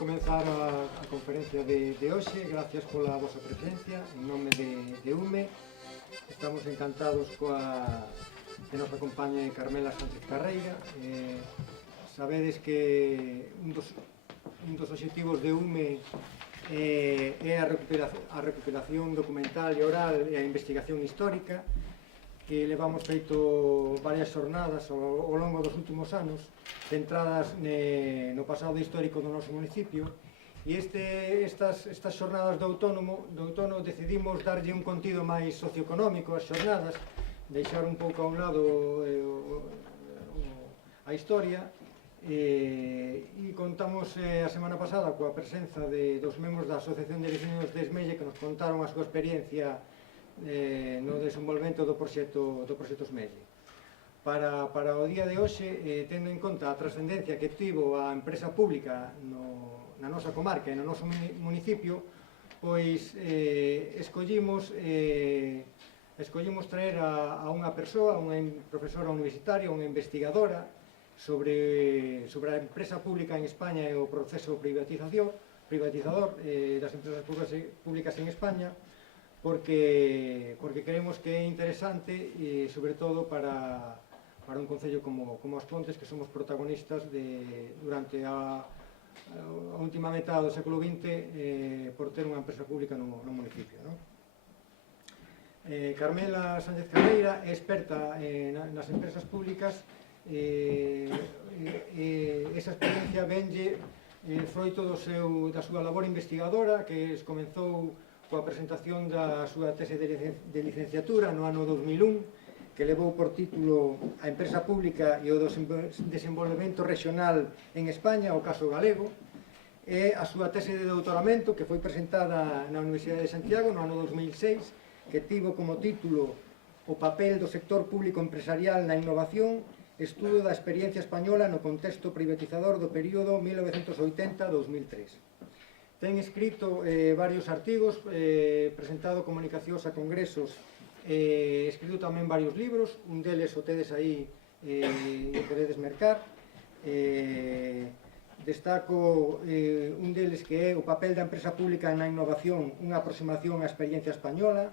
comenzar a conferencia de hoxe. Gracias pola vosa presencia. En nome de UME, estamos encantados que nos acompañe Carmela Sánchez Carreira. Sabedes que un dos obxectivos de UME é a recuperación documental e oral e a investigación histórica, que levamos feito varias xornadas ao longo dos últimos anos, centradas no pasado histórico do noso municipio, e estas xornadas do outono decidimos darlle un contido máis socioeconómico ás xornadas, deixar un pouco a un lado a historia, e contamos a semana pasada coa presenza dos membros da Asociación de Veciños de Esmelle, que nos contaron a súa experiencia no desenvolvemento do proxecto Esmelle. Para o día de hoxe, tendo en conta a trascendencia que tivo a empresa pública na nosa comarca e no noso municipio, pois escollimos traer a unha persoa, unha profesora universitaria, unha investigadora sobre a empresa pública en España e o proceso privatizador das empresas públicas en España, porque creemos que é interesante e sobre todo para un concello como As Pontes, que somos protagonistas durante a última metade do século XX por ter unha empresa pública no municipio. Carmela Sánchez Carreira é experta nas empresas públicas, esa experiencia venlle froito da súa labor investigadora, que comenzou coa presentación da súa tese de licenciatura no ano 2001, que levou por título A empresa pública e o desenvolvemento regional en España, o caso galego, e a súa tese de doutoramento, que foi presentada na Universidade de Santiago no ano 2006, que tivo como título O papel do sector público empresarial na innovación, estudo da experiencia española no contexto privatizador do período 1980-2003. Ten escrito varios artigos, presentado comunicacións a congresos, escrito tamén varios libros, un deles o tedes aí e podedes mercar. Destaco un deles que é o papel da empresa pública na innovación, unha aproximación á experiencia española,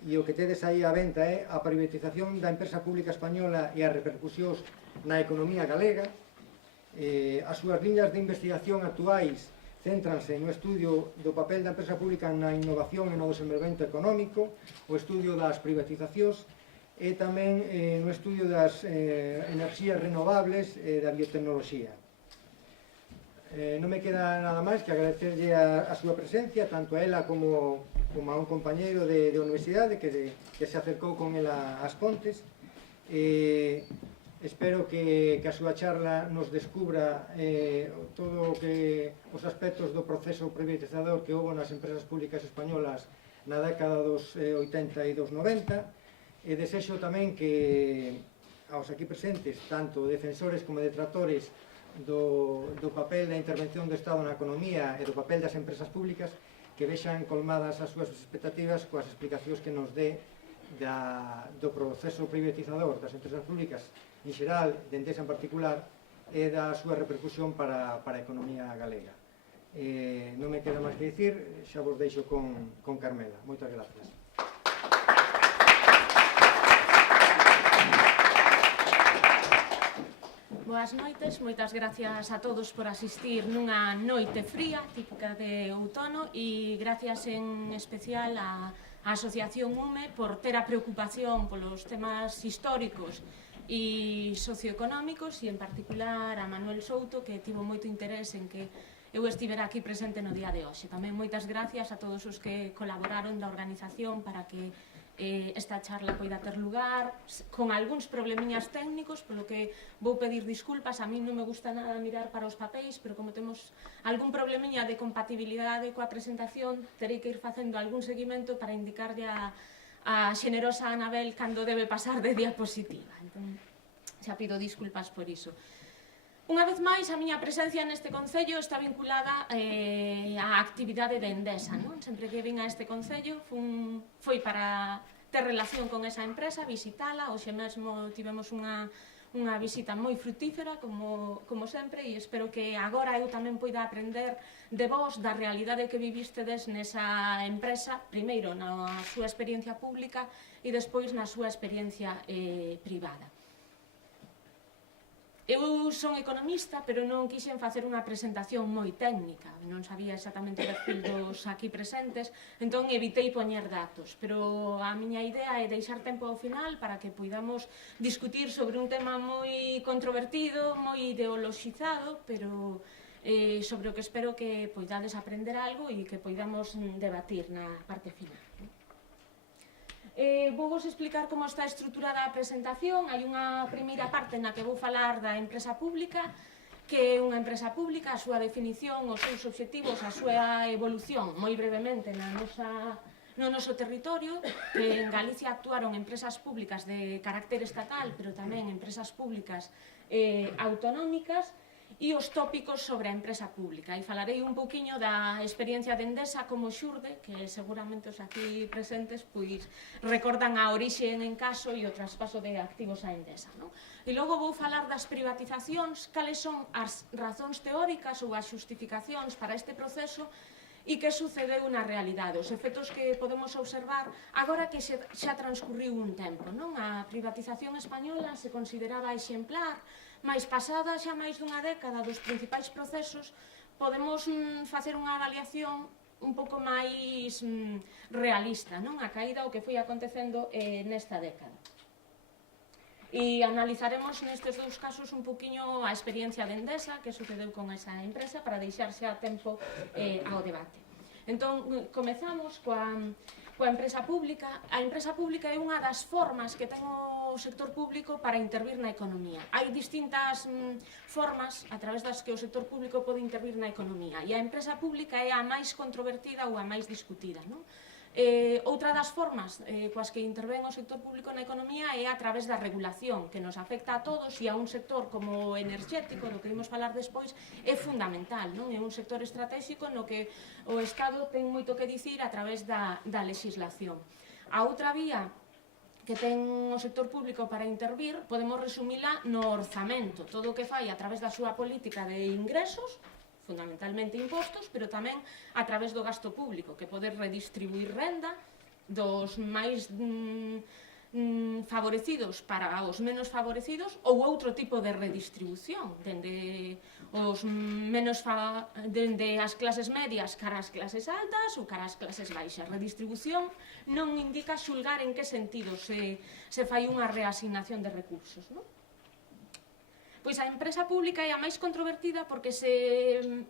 e o que tedes aí á venta é a privatización da empresa pública española e as repercusións na economía galega. As súas liñas de investigación actuais céntranse no estudio do papel da empresa pública na innovación e no desenvolvemento económico, o estudio das privatizacións e tamén no estudio das enerxías renovables e da biotecnoloxía. Non me queda nada máis que agradecerlle a súa presencia, tanto a ela como a un compañeiro de universidade que se acercou con ela ás Pontes. Espero que a súa charla nos descubra todo os aspectos do proceso privatizador que houve nas empresas públicas españolas na década dos 80 e dos 90, e desexo tamén que aos aquí presentes, tanto defensores como detractores do papel da intervención do Estado na economía e do papel das empresas públicas, que vexan colmadas as súas expectativas coas explicacións que nos dé do proceso privatizador das empresas públicas en xeral, de Endesa en particular, e da súa repercusión para a economía galega. Non me queda máis que dicir, xa vos deixo con Carmela. Moitas gracias. Boas noites, moitas gracias a todos por asistir nunha noite fría, típica de outono, e gracias en especial á Asociación UME por ter a preocupación polos temas históricos e socioeconómicos, e en particular a Manuel Souto, que tivo moito interés en que eu estivera aquí presente no día de hoxe. Tamén moitas gracias a todos os que colaboraron da organización para que esta charla poida ter lugar, con algúns problemiñas técnicos, polo que vou pedir disculpas. A mí non me gusta nada mirar para os papéis, pero como temos algún problemiña de compatibilidade coa presentación, terei que ir facendo algún seguimento para indicarlle a xenerosa Anabel cando debe pasar de diapositiva. Entón, xa pido disculpas por iso. Unha vez máis, a miña presencia neste concello está vinculada á actividade de Endesa. Sempre que vin a este concello foi para ter relación con esa empresa, visitala. Hoxe mesmo tivemos unha unha visita moi frutífera, como sempre, e espero que agora eu tamén poida aprender de vos, da realidade que vivistedes nesa empresa, primeiro na súa experiencia pública e despois na súa experiencia privada. Eu son economista, pero non quixen facer unha presentación moi técnica, non sabía exactamente o perfil dos aquí presentes, entón evitei poñer datos, pero a miña idea é deixar tempo ao final para que poidamos discutir sobre un tema moi controvertido, moi ideoloxizado, pero sobre o que espero que poidades aprender algo e que poidamos debatir na parte final. Vou vos explicar como está estruturada a presentación. Hai unha primeira parte na que vou falar da empresa pública, que é unha empresa pública, a súa definición, os seus obxectivos, a súa evolución, moi brevemente no noso territorio, que en Galicia actuaron empresas públicas de carácter estatal, pero tamén empresas públicas autonómicas, e os tópicos sobre a empresa pública. E falarei un pouquiño da experiencia de Endesa como xurde, que seguramente os aquí presentes pois recordan a orixe en Encaso e o traspaso de activos a Endesa. E logo vou falar das privatizacións, cales son as razóns teóricas ou as xustificacións para este proceso e que sucedeu na realidade, os efectos que podemos observar agora que xa transcurriu un tempo. A privatización española se consideraba exemplar, mais pasada xa máis dunha década dos principais procesos, podemos facer unha avaliación un pouco máis realista, a caída o que foi acontecendo nesta década. E analizaremos nestes dous casos un poquinho a experiencia de Endesa, que sucedeu con esa empresa, para deixar xa tempo ao debate. Entón, comezamos coa empresa pública. A empresa pública é unha das formas que ten o sector público para intervir na economía. Hai distintas formas a través das que o sector público pode intervir na economía, e a empresa pública é a máis controvertida ou a máis discutida. Outra das formas coas que intervén o sector público na economía é a través da regulación, que nos afecta a todos, e a un sector como o enerxético, do que imos falar despois, é fundamental, é un sector estratégico no que o Estado ten moito que dicir a través da legislación. A outra vía que ten o sector público para intervir podemos resumila no orzamento, todo o que fai a través da súa política de ingresos, fundamentalmente impostos, pero tamén a través do gasto público, que poder redistribuir renda dos máis favorecidos para os menos favorecidos, ou outro tipo de redistribución, dende as clases medias cara ás clases altas ou cara ás clases baixas. Redistribución non indica xulgar en que sentido se fai unha reasignación de recursos, Pois a empresa pública é a máis controvertida porque se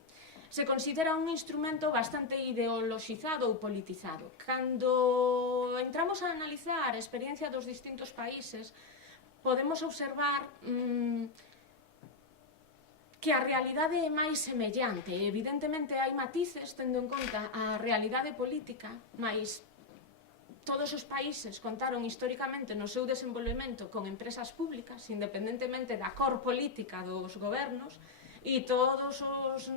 considera un instrumento bastante ideoloxizado ou politizado. Cando entramos a analizar a experiencia dos distintos países, podemos observar que a realidade é máis semellante. Evidentemente hai matices tendo en conta a realidade política, mas todos os países contaron históricamente no seu desenvolvemento con empresas públicas, independentemente da cor política dos gobernos, e todos os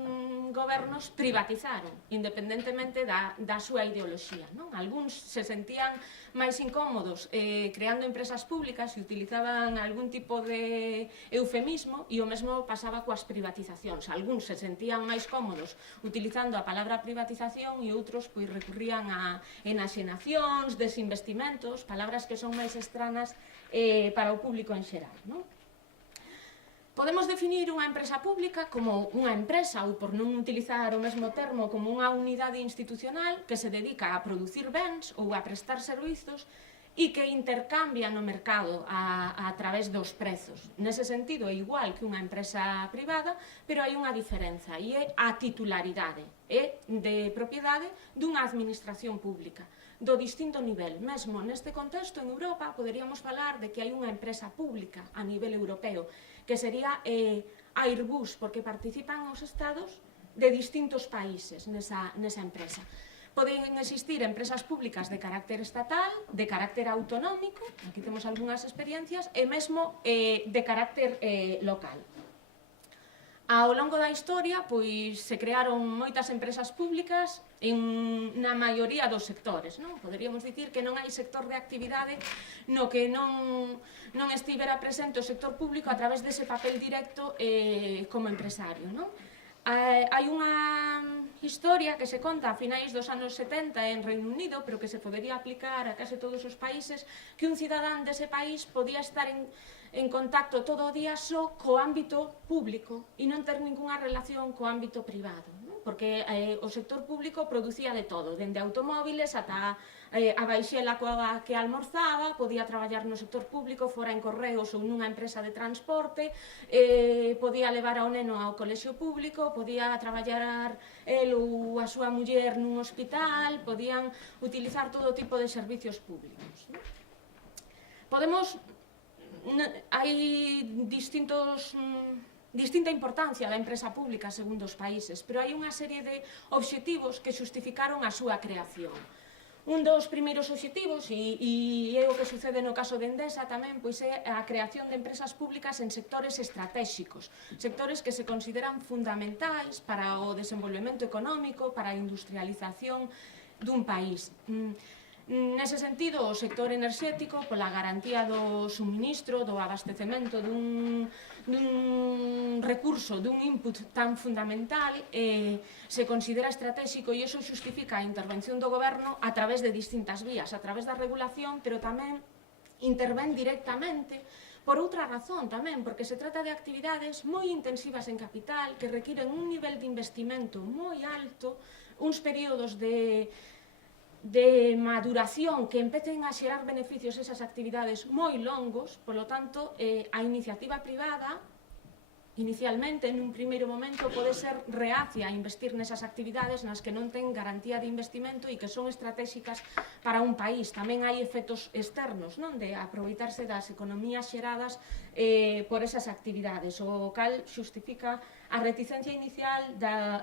gobernos privatizaron, independentemente da súa ideoloxía. Algúns se sentían máis incómodos creando empresas públicas e utilizaban algún tipo de eufemismo, e o mesmo pasaba coas privatizacións. Algúns se sentían máis cómodos utilizando a palabra privatización e outros recurrían a enaxenacións, desinvestimentos, palabras que son máis estranas para o público en xeral. Podemos definir unha empresa pública como unha empresa, ou por non utilizar o mesmo termo, como unha unidade institucional que se dedica a producir bens ou a prestar servizos e que intercambia no mercado a través dos prezos. Nese sentido é igual que unha empresa privada, pero hai unha diferenza, e é a titularidade, é de propiedade dunha administración pública do distinto nivel. Mesmo neste contexto, en Europa, poderíamos falar de que hai unha empresa pública a nivel europeo, que sería Airbus, porque participan os estados de distintos países nesa empresa. Poden existir empresas públicas de carácter estatal, de carácter autonómico, aquí temos algunhas experiencias, e mesmo de carácter local. Ao longo da historia, pois, se crearon moitas empresas públicas na maioría dos sectores, non? Poderíamos dicir que non hai sector de actividade no que non estivera presente o sector público a través dese papel directo como empresario, non? Hai unha historia que se conta a finais dos anos 70 en Reino Unido, pero que se podería aplicar a case todos os países, que un cidadán dese país podía estar en contacto todo o día só co ámbito público e non ter ninguna relación co ámbito privado, non? Porque o sector público producía de todo, dende automóviles ata a baixela coa que almorzaba, podía traballar no sector público, fora en correos ou nunha empresa de transporte, podía levar ao neno ao colexio público, podía traballar el ou a súa muller nun hospital, podían utilizar todo tipo de servicios públicos, non? Hai distinta importancia da empresa pública segundo os países, pero hai unha serie de obxectivos que xustificaron a súa creación. Un dos primeiros obxectivos, e é o que sucede no caso de Endesa tamén, pois é a creación de empresas públicas en sectores estratégicos, sectores que se consideran fundamentais para o desenvolvemento económico, para a industrialización dun país. Nese sentido, o sector enerxético, pola garantía do suministro, do abastecemento dun recurso, dun input tan fundamental, se considera estratégico e iso xustifica a intervención do goberno a través de distintas vías, a través da regulación, pero tamén intervén directamente por outra razón tamén, porque se trata de actividades moi intensivas en capital, que requiren un nivel de investimento moi alto, uns períodos de maduración que empecen a xerar beneficios esas actividades moi longos, polo tanto, a iniciativa privada, inicialmente, nun primeiro momento, pode ser reacia a investir nesas actividades nas que non ten garantía de investimento e que son estratégicas para un país. Tamén hai efectos externos, non? De aproveitarse das economías xeradas por esas actividades, o cal xustifica a reticencia inicial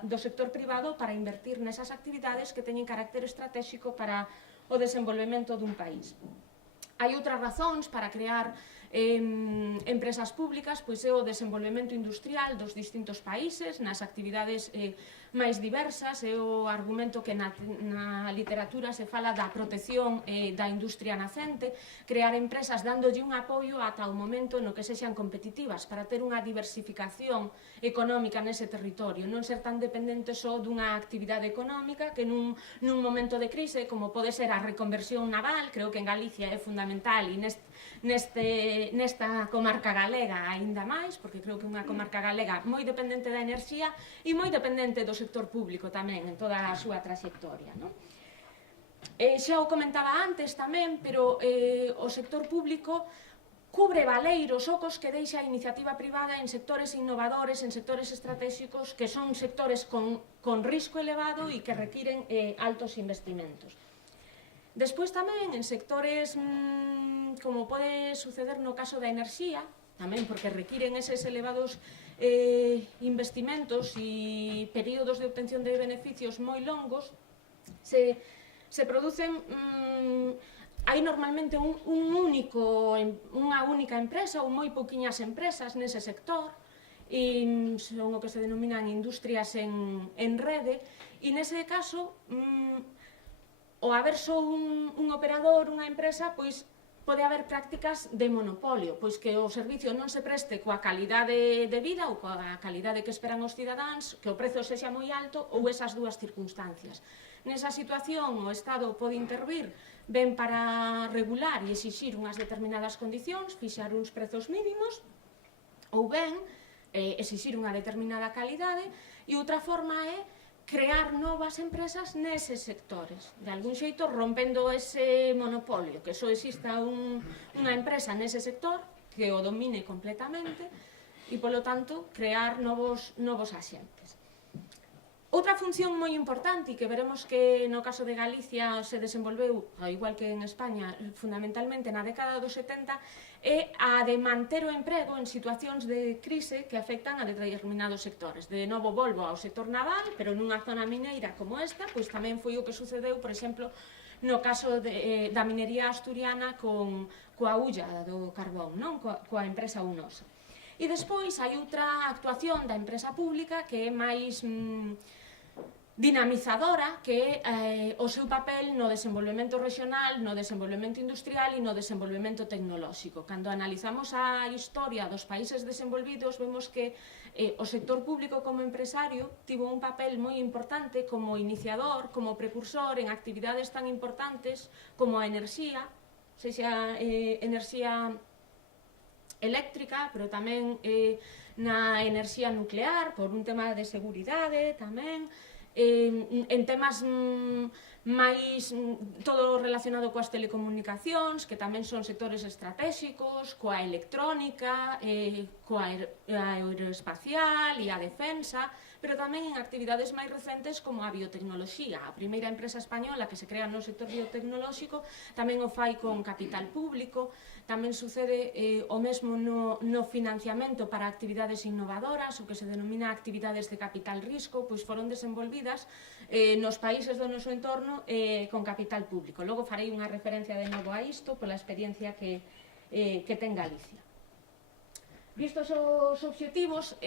do sector privado para invertir nesas actividades que teñen carácter estratégico para o desenvolvemento dun país. Hai outras razóns para crear empresas públicas, pois é o desenvolvemento industrial dos distintos países, nas actividades máis diversas, é o argumento que na literatura se fala da protección da industria nacente, crear empresas dándolle un apoio ata o momento no que sexan competitivas, para ter unha diversificación económica nese territorio, non ser tan dependente só dunha actividade económica que nun momento de crise, como pode ser a reconversión naval, creo que en Galicia é fundamental e nesta comarca galega aínda máis, porque creo que é unha comarca galega moi dependente da enerxía e moi dependente do sector público tamén en toda a súa trayectoria, non? Xa o comentaba antes tamén, pero o sector público cubre valeiros ocos que deixa a iniciativa privada en sectores innovadores, en sectores estratégicos, que son sectores con risco elevado e que requiren altos investimentos. Despois tamén en sectores como pode suceder no caso da enerxía, tamén porque requiren eses elevados investimentos e períodos de obtención de beneficios moi longos, se producen, hai normalmente unha única empresa ou moi pouquiñas empresas nese sector, e son o que se denominan industrias en rede, e nese caso, o haber só un operador, unha empresa, pois pode haber prácticas de monopolio, pois que o servicio non se preste coa calidade de vida ou coa calidade que esperan os cidadáns, que o prezo sexa moi alto ou esas dúas circunstancias. Nesa situación o Estado pode intervir ben para regular e exixir unhas determinadas condicións, fixar uns prezos mínimos, ou ben exixir unha determinada calidade, e outra forma é crear novas empresas neses sectores, de algún xeito rompendo ese monopolio, que só exista unha empresa nese sector que o domine completamente e, polo tanto, crear novos axentes. Outra función moi importante, e que veremos que no caso de Galicia se desenvolveu, ao igual que en España, fundamentalmente na década dos 70, é a de manter o emprego en situacións de crise que afectan a determinados sectores. De novo volvo ao sector naval, pero nunha zona mineira como esta, pois tamén foi o que sucedeu, por exemplo, no caso da minería asturiana coa hulla do carbón, non? Coa empresa Unosa. E despois hai outra actuación da empresa pública que é máis dinamizadora, que é o seu papel no desenvolvemento regional, no desenvolvemento industrial e no desenvolvemento tecnolóxico. Cando analizamos a historia dos países desenvolvidos, vemos que o sector público como empresario tivo un papel moi importante como iniciador, como precursor en actividades tan importantes como a enerxía, sexa enerxía eléctrica, pero tamén na enerxía nuclear, por un tema de seguridade tamén, en temas máis todo relacionado coas telecomunicacións, que tamén son sectores estratégicos, coa electrónica, coa aeroespacial e a defensa, pero tamén en actividades máis recentes como a biotecnoloxía. A primeira empresa española que se crea no sector biotecnolóxico tamén o fai con capital público. Tamén sucede o mesmo no financiamento para actividades innovadoras, o que se denomina actividades de capital risco, pois foron desenvolvidas nos países do noso entorno con capital público. Logo farei unha referencia de novo a isto pola experiencia que ten Galicia. Vistos os obxectivos,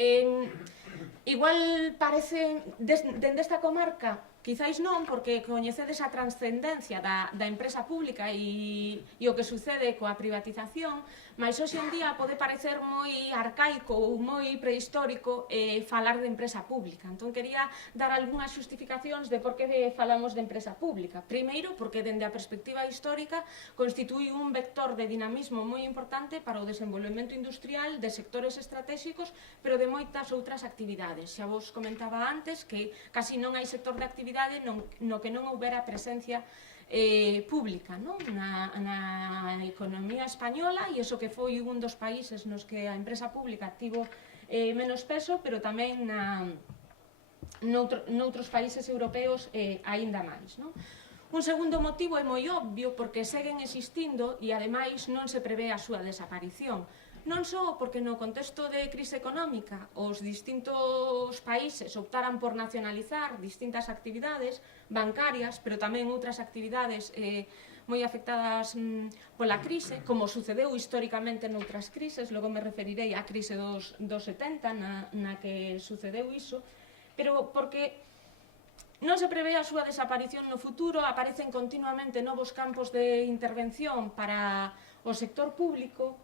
igual parece, dende esta comarca, quizáis non, porque coñecedes a transcendencia da empresa pública e o que sucede coa privatización, mas hoxe en día pode parecer moi arcaico ou moi prehistórico falar de empresa pública. Entón, quería dar algunhas xustificacións de por que falamos de empresa pública. Primeiro, porque dende a perspectiva histórica constitui un vector de dinamismo moi importante para o desenvolvemento industrial de sectores estratégicos, pero de moitas outras actividades. Xa vos comentaba antes que casi non hai sector de actividade no que non houbera presencia pública na economía española, e iso que foi un dos países nos que a empresa pública tivo menos peso, pero tamén noutros países europeos aínda máis. Un segundo motivo é moi obvio, porque seguen existindo e ademais non se prevé a súa desaparición. Non só porque no contexto de crise económica os distintos países optaran por nacionalizar distintas actividades bancarias, pero tamén outras actividades moi afectadas pola crise, como sucedeu históricamente noutras crises, logo me referirei á crise dos 70 na que sucedeu iso, pero porque non se prevé a súa desaparición no futuro, aparecen continuamente novos campos de intervención para o sector público.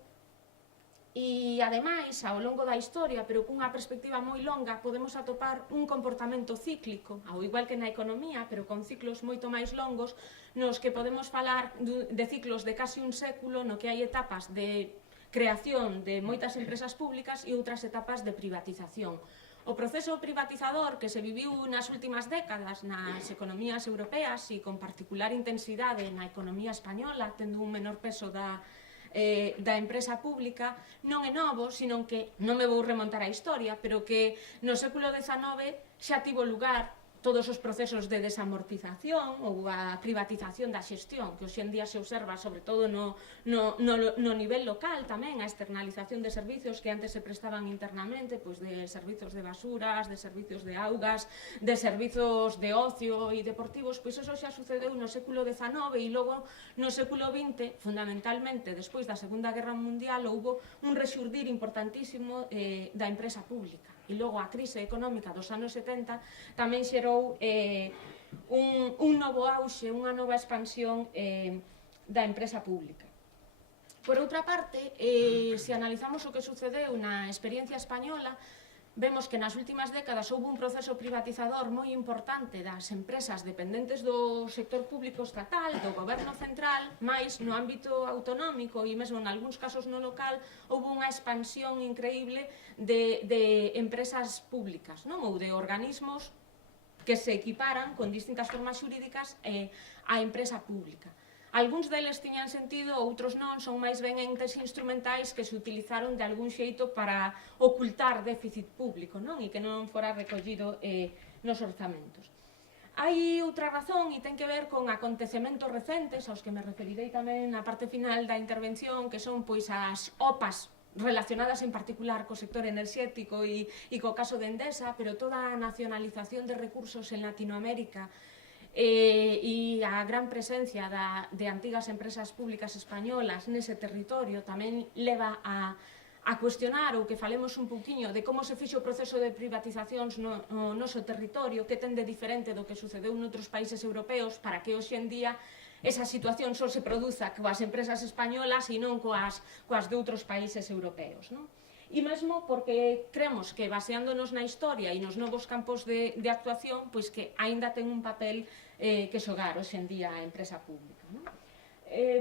E, ademais, ao longo da historia, pero cunha perspectiva moi longa, podemos atopar un comportamento cíclico, ao igual que na economía, pero con ciclos moito máis longos, nos que podemos falar de ciclos de casi un século, no que hai etapas de creación de moitas empresas públicas e outras etapas de privatización. O proceso privatizador que se viviu nas últimas décadas nas economías europeas e con particular intensidade na economía española, tendo un menor peso da empresa pública, non é novo, sino que non me vou remontar á historia, pero que no século XIX xa tivo lugar todos os procesos de desamortización ou a privatización da xestión, que hoxe en día se observa sobre todo no nivel local tamén, a externalización de servicios que antes se prestaban internamente, pois de servizos de basuras, de servizos de augas, de servizos de ocio e deportivos, pois eso xa sucedeu no século XIX e logo no século XX, fundamentalmente despois da Segunda Guerra Mundial, houbo un rexurdir importantísimo da empresa pública. E logo a crise económica dos anos 70 tamén xerou un novo auxe, unha nova expansión da empresa pública. Por outra parte, se analizamos o que sucedeu na experiencia española, vemos que nas últimas décadas houve un proceso privatizador moi importante das empresas dependentes do sector público estatal, do goberno central, mais no ámbito autonómico e mesmo en algúns casos no local houve unha expansión increíble de empresas públicas, ou de organismos que se equiparan con distintas formas xurídicas á empresa pública. Algúns deles tiñan sentido, outros non, son máis ben entes instrumentais que se utilizaron de algún xeito para ocultar déficit público, e que non fora recollido nos orzamentos. Hai outra razón e ten que ver con acontecementos recentes, aos que me referirei tamén na parte final da intervención, que son pois as OPAs relacionadas en particular co sector enerxético e co caso de Endesa, pero toda a nacionalización de recursos en Latinoamérica e a gran presencia de antigas empresas públicas españolas nese territorio tamén leva a a cuestionar ou que falemos un pouquiño de como se fixe o proceso de privatizacións no noso territorio, que ten de diferente do que sucedeu noutros países europeos para que hoxe en día esa situación só se produza coas empresas españolas e non coas de outros países europeos, non? E mesmo porque creemos que baseándonos na historia e nos novos campos de actuación, pois que aínda ten un papel que xogar hoxe en día a empresa pública, non?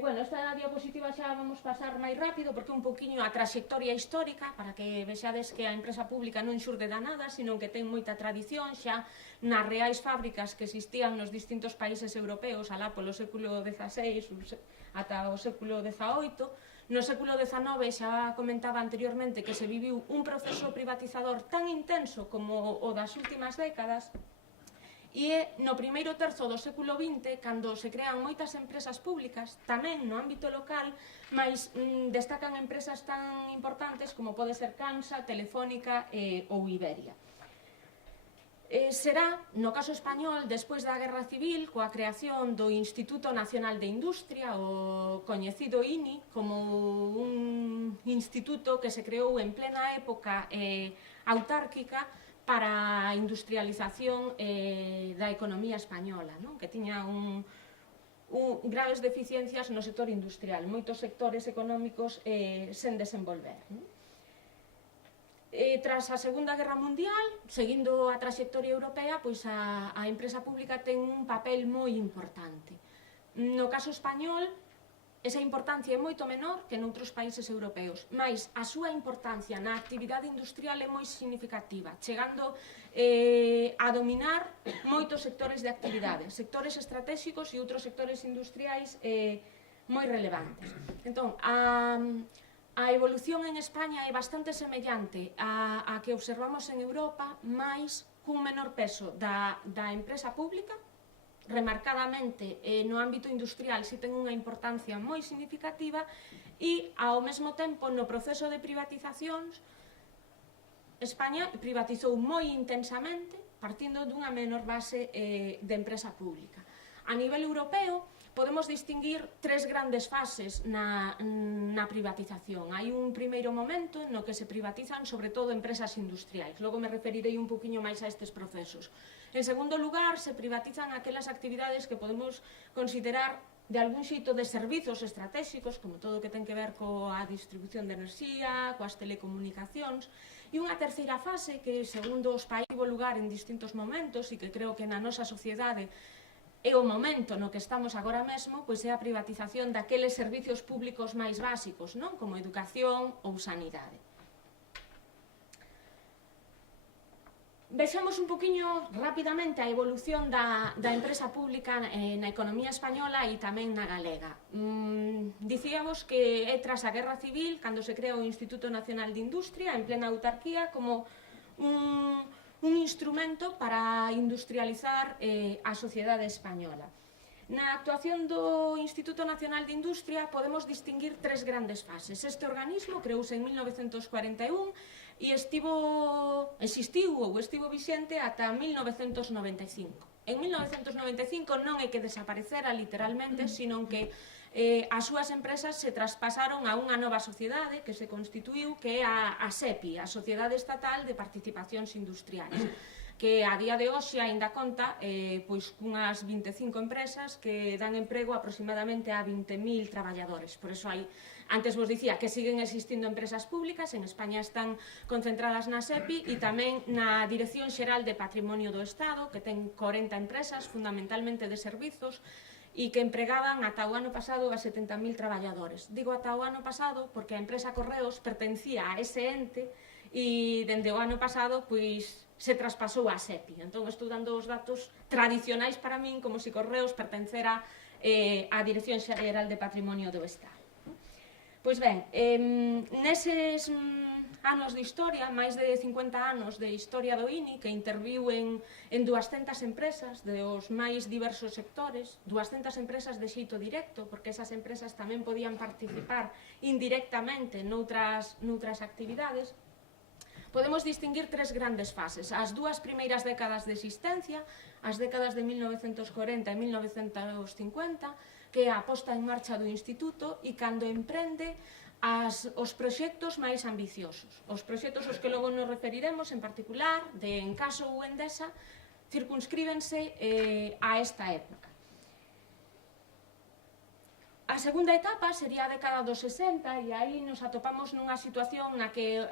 Bueno, esta diapositiva xa vamos pasar máis rápido porque un poquinho a traxectoria histórica para que vexades que a empresa pública non xurde da nada, sino que ten moita tradición xa nas reais fábricas que existían nos distintos países europeos alá polo século XVI ata o século XVIII. No século XIX xa comentaba anteriormente que se viviu un proceso privatizador tan intenso como o das últimas décadas. E é no primeiro terzo do século XX cando se crean moitas empresas públicas, tamén no ámbito local, mas destacan empresas tan importantes como pode ser Cansa, Telefónica ou Iberia. Será, no caso español, despois da Guerra Civil, coa creación do Instituto Nacional de Industria, o coñecido INI, como un instituto que se creou en plena época autárquica para a industrialización da economía española, non? Que tiña graves deficiencias no sector industrial, moitos sectores económicos sen desenvolver, non? Tras a Segunda Guerra Mundial, seguindo a traxectoria europea, pois a empresa pública ten un papel moi importante. No caso español, esa importancia é moito menor que noutros países europeos, mas a súa importancia na actividade industrial é moi significativa, chegando a dominar moitos sectores de actividade, sectores estratégicos e outros sectores industriais moi relevantes. Entón, a evolución en España é bastante semellante a que observamos en Europa, mais cun menor peso da empresa pública, remarcadamente no ámbito industrial si ten unha importancia moi significativa e ao mesmo tempo no proceso de privatizacións España privatizou moi intensamente partindo dunha menor base de empresa pública. A nivel europeo podemos distinguir tres grandes fases na privatización. Hai un primeiro momento no que se privatizan sobre todo empresas industriais, logo me referirei un poquinho máis a estes procesos. En segundo lugar, se privatizan aquelas actividades que podemos considerar de algún xeito de servizos estratégicos, como todo o que ten que ver coa distribución de enerxía, coas telecomunicacións, e unha terceira fase que, segundo os países, tivo lugar en distintos momentos e que creo que na nosa sociedade é o momento no que estamos agora mesmo, pois é a privatización daqueles servizos públicos máis básicos, non? Como educación ou sanidade. Vexamos un poquinho rapidamente a evolución da empresa pública na economía española e tamén na galega. Dicíamos que é tras a Guerra Civil, cando se crea o Instituto Nacional de Industria, en plena autarquía, como un instrumento para industrializar a sociedade española. Na actuación do Instituto Nacional de Industria podemos distinguir tres grandes fases. Este organismo creouse en 1941 e existiu ou estivo vixente ata 1995. En 1995 non é que desaparecera literalmente, sino que as súas empresas se traspasaron a unha nova sociedade que se constituiu, que é a SEPI, a Sociedade Estatal de Participacións Industriais, que a día de hoxe aínda conta pois cunhas 25 empresas que dan emprego aproximadamente a 20.000 traballadores. Por eso antes vos dicía que siguen existindo empresas públicas, en España están concentradas na SEPI e tamén na Dirección Xeral de Patrimonio do Estado, que ten 40 empresas, fundamentalmente de servizos, e que empregaban ata o ano pasado a 70.000 traballadores. Digo ata o ano pasado porque a empresa Correos pertencía a ese ente e dende o ano pasado pois se traspasou a SEPI. Entón estou dando os datos tradicionais para min como se Correos pertencera á Dirección Xeral de Patrimonio do Estado. Pois ben, neses anos de historia, máis de 50 anos de historia do INI, que interviu en 200 empresas dos máis diversos sectores, 200 empresas de xeito directo, porque esas empresas tamén podían participar indirectamente noutras actividades, podemos distinguir tres grandes fases. As dúas primeiras décadas de existencia, as décadas de 1940 e 1950, que é a posta en marcha do Instituto e cando emprende os proxectos máis ambiciosos. Os proxectos aos que logo nos referiremos, en particular, de Encaso ou Endesa, circunscríbense a esta época. A segunda etapa sería a década dos 60 e aí nos atopamos nunha situación na que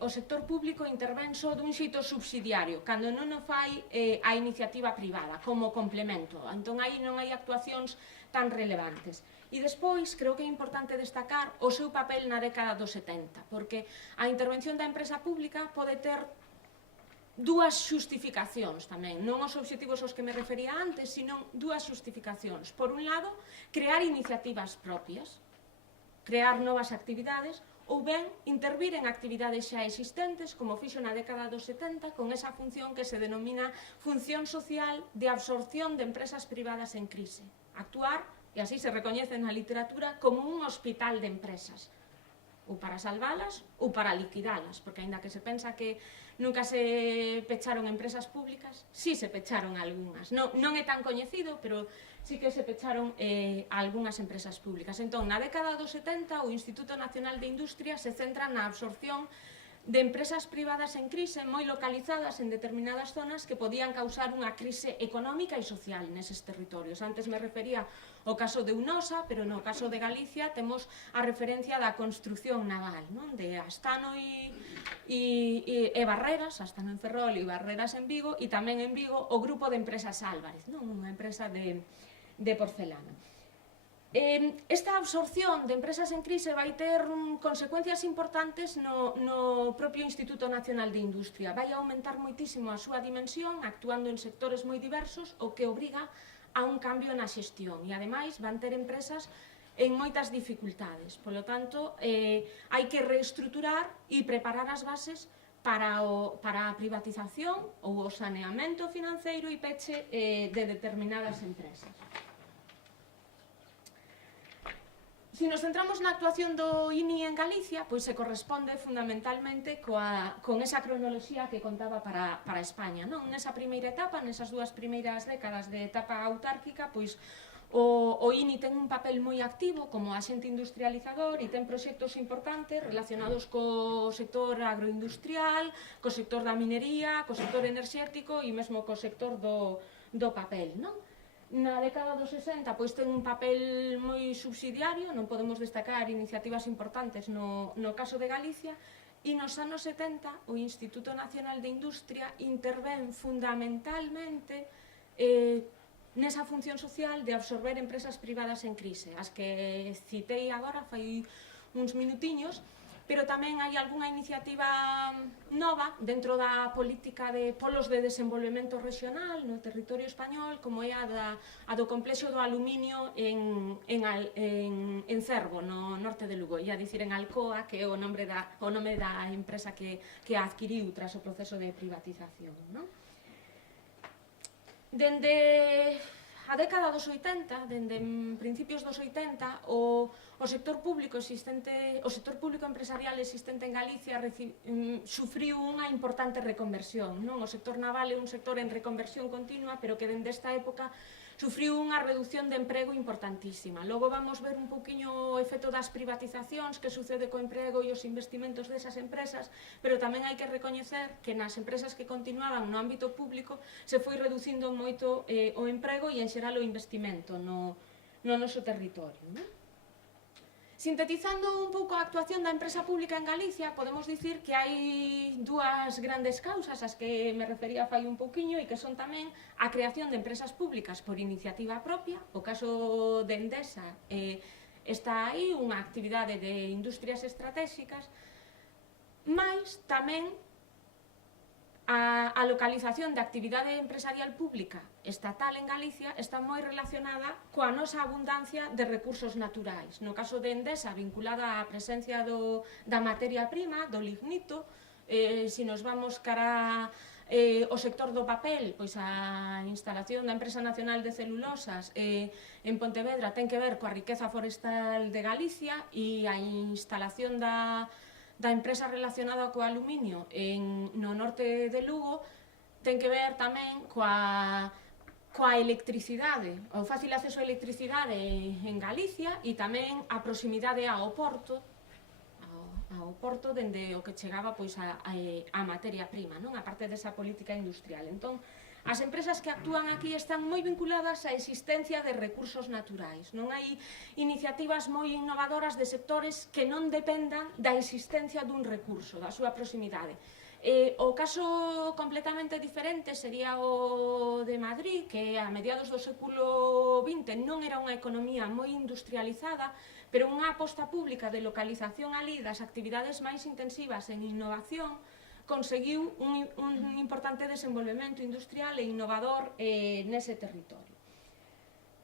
o sector público intervén só dun xeito subsidiario, cando non o fai a iniciativa privada, como complemento. Entón aí non hai actuacións tan relevantes. E despois, creo que é importante destacar o seu papel na década dos 70, porque a intervención da empresa pública pode ter dúas xustificacións tamén, non os obxectivos aos que me refería antes, sino dúas xustificacións. Por un lado, crear iniciativas propias, crear novas actividades, ou ben intervir en actividades xa existentes, como fixo na década dos 70, con esa función que se denomina función social de absorción de empresas privadas en crise. Actuar, e así se recoñece na literatura, como un hospital de empresas, ou para salvalas ou para liquidalas, porque aínda que se pensa que nunca se pecharon empresas públicas, sí se pecharon algunhas. Non é tan coñecido, pero sí que se pecharon algunhas empresas públicas. Entón, na década dos 70, o Instituto Nacional de Industria se centra na absorción de empresas privadas en crise moi localizadas en determinadas zonas que podían causar unha crise económica e social neses territorios. Antes me refería ao caso de Unosa, pero no caso de Galicia temos a referencia da construción naval, non? De Astano e Barreras, Astano en Ferrol e Barreras en Vigo, e tamén en Vigo o grupo de empresas Álvarez, non? Unha empresa de porcelana. Esta absorción de empresas en crise vai ter consecuencias importantes no propio Instituto Nacional de Industria. Vai aumentar moitísimo a súa dimensión, actuando en sectores moi diversos, o que obriga a un cambio na xestión. E, ademais, van ter empresas en moitas dificultades. Polo tanto, hai que reestruturar e preparar as bases para a privatización ou o saneamento financeiro e peche de determinadas empresas. Se nos centramos na actuación do INI en Galicia, pois se corresponde fundamentalmente con esa cronoloxía que contaba para España, non? Nesa primeira etapa, nesas dúas primeiras décadas de etapa autárquica, pois o INI ten un papel moi activo como agente industrializador e ten proxectos importantes relacionados co sector agroindustrial, co sector da minería, co sector enerxético e mesmo co sector do papel, non? Na década dos 60 pois ten un papel moi subsidiario, non podemos destacar iniciativas importantes no caso de Galicia, e nos anos 70 o Instituto Nacional de Industria intervén fundamentalmente nesa función social de absorber empresas privadas en crise, as que citei agora fai uns minutiños, pero tamén hai algunha iniciativa nova dentro da política de polos de desenvolvemento regional no territorio español, como é a do complexo do aluminio en Cervo, no norte de Lugo, e a dicir en Alcoa, que é o nome da empresa que a adquiriu tras o proceso de privatización, non? Dende a década dos 80, dende principios dos 80, o sector público empresarial existente en Galicia sufriu unha importante reconversión, non? O sector naval é un sector en reconversión continua, pero que dende esta época sufriu unha reducción de emprego importantísima. Logo vamos ver un pouquiño o efecto das privatizacións que sucede co emprego e os investimentos desas empresas, pero tamén hai que recoñecer que nas empresas que continuaban no ámbito público se foi reducindo moito o emprego e en xeral o investimento no noso territorio, non? Sintetizando un pouco a actuación da empresa pública en Galicia, podemos dicir que hai dúas grandes causas ás que me refería fai un pouquiño e que son tamén a creación de empresas públicas por iniciativa propia. O caso de Endesa está aí, unha actividade de industrias estratégicas, mais tamén a localización de actividade empresarial pública estatal en Galicia está moi relacionada coa nosa abundancia de recursos naturais. No caso de Endesa, vinculada á presencia da materia prima, do lignito, se nos vamos cara o sector do papel, pois a instalación da Empresa Nacional de Celulosas en Pontevedra ten que ver coa riqueza forestal de Galicia, e a instalación da empresa relacionada co aluminio no norte de Lugo ten que ver tamén coa electricidade, o fácil acceso á electricidade en Galicia, e tamén a proximidade ao porto ao porto dende o que chegaba pois a materia prima, non? A parte desa política industrial. Entón, as empresas que actúan aquí están moi vinculadas á existencia de recursos naturais. Non hai iniciativas moi innovadoras de sectores que non dependan da existencia dun recurso, da súa proximidade. O caso completamente diferente sería o de Madrid, que a mediados do século XX non era unha economía moi industrializada, pero unha aposta pública de localización ali das actividades máis intensivas en innovación conseguiu un importante desenvolvemento industrial e innovador nese territorio.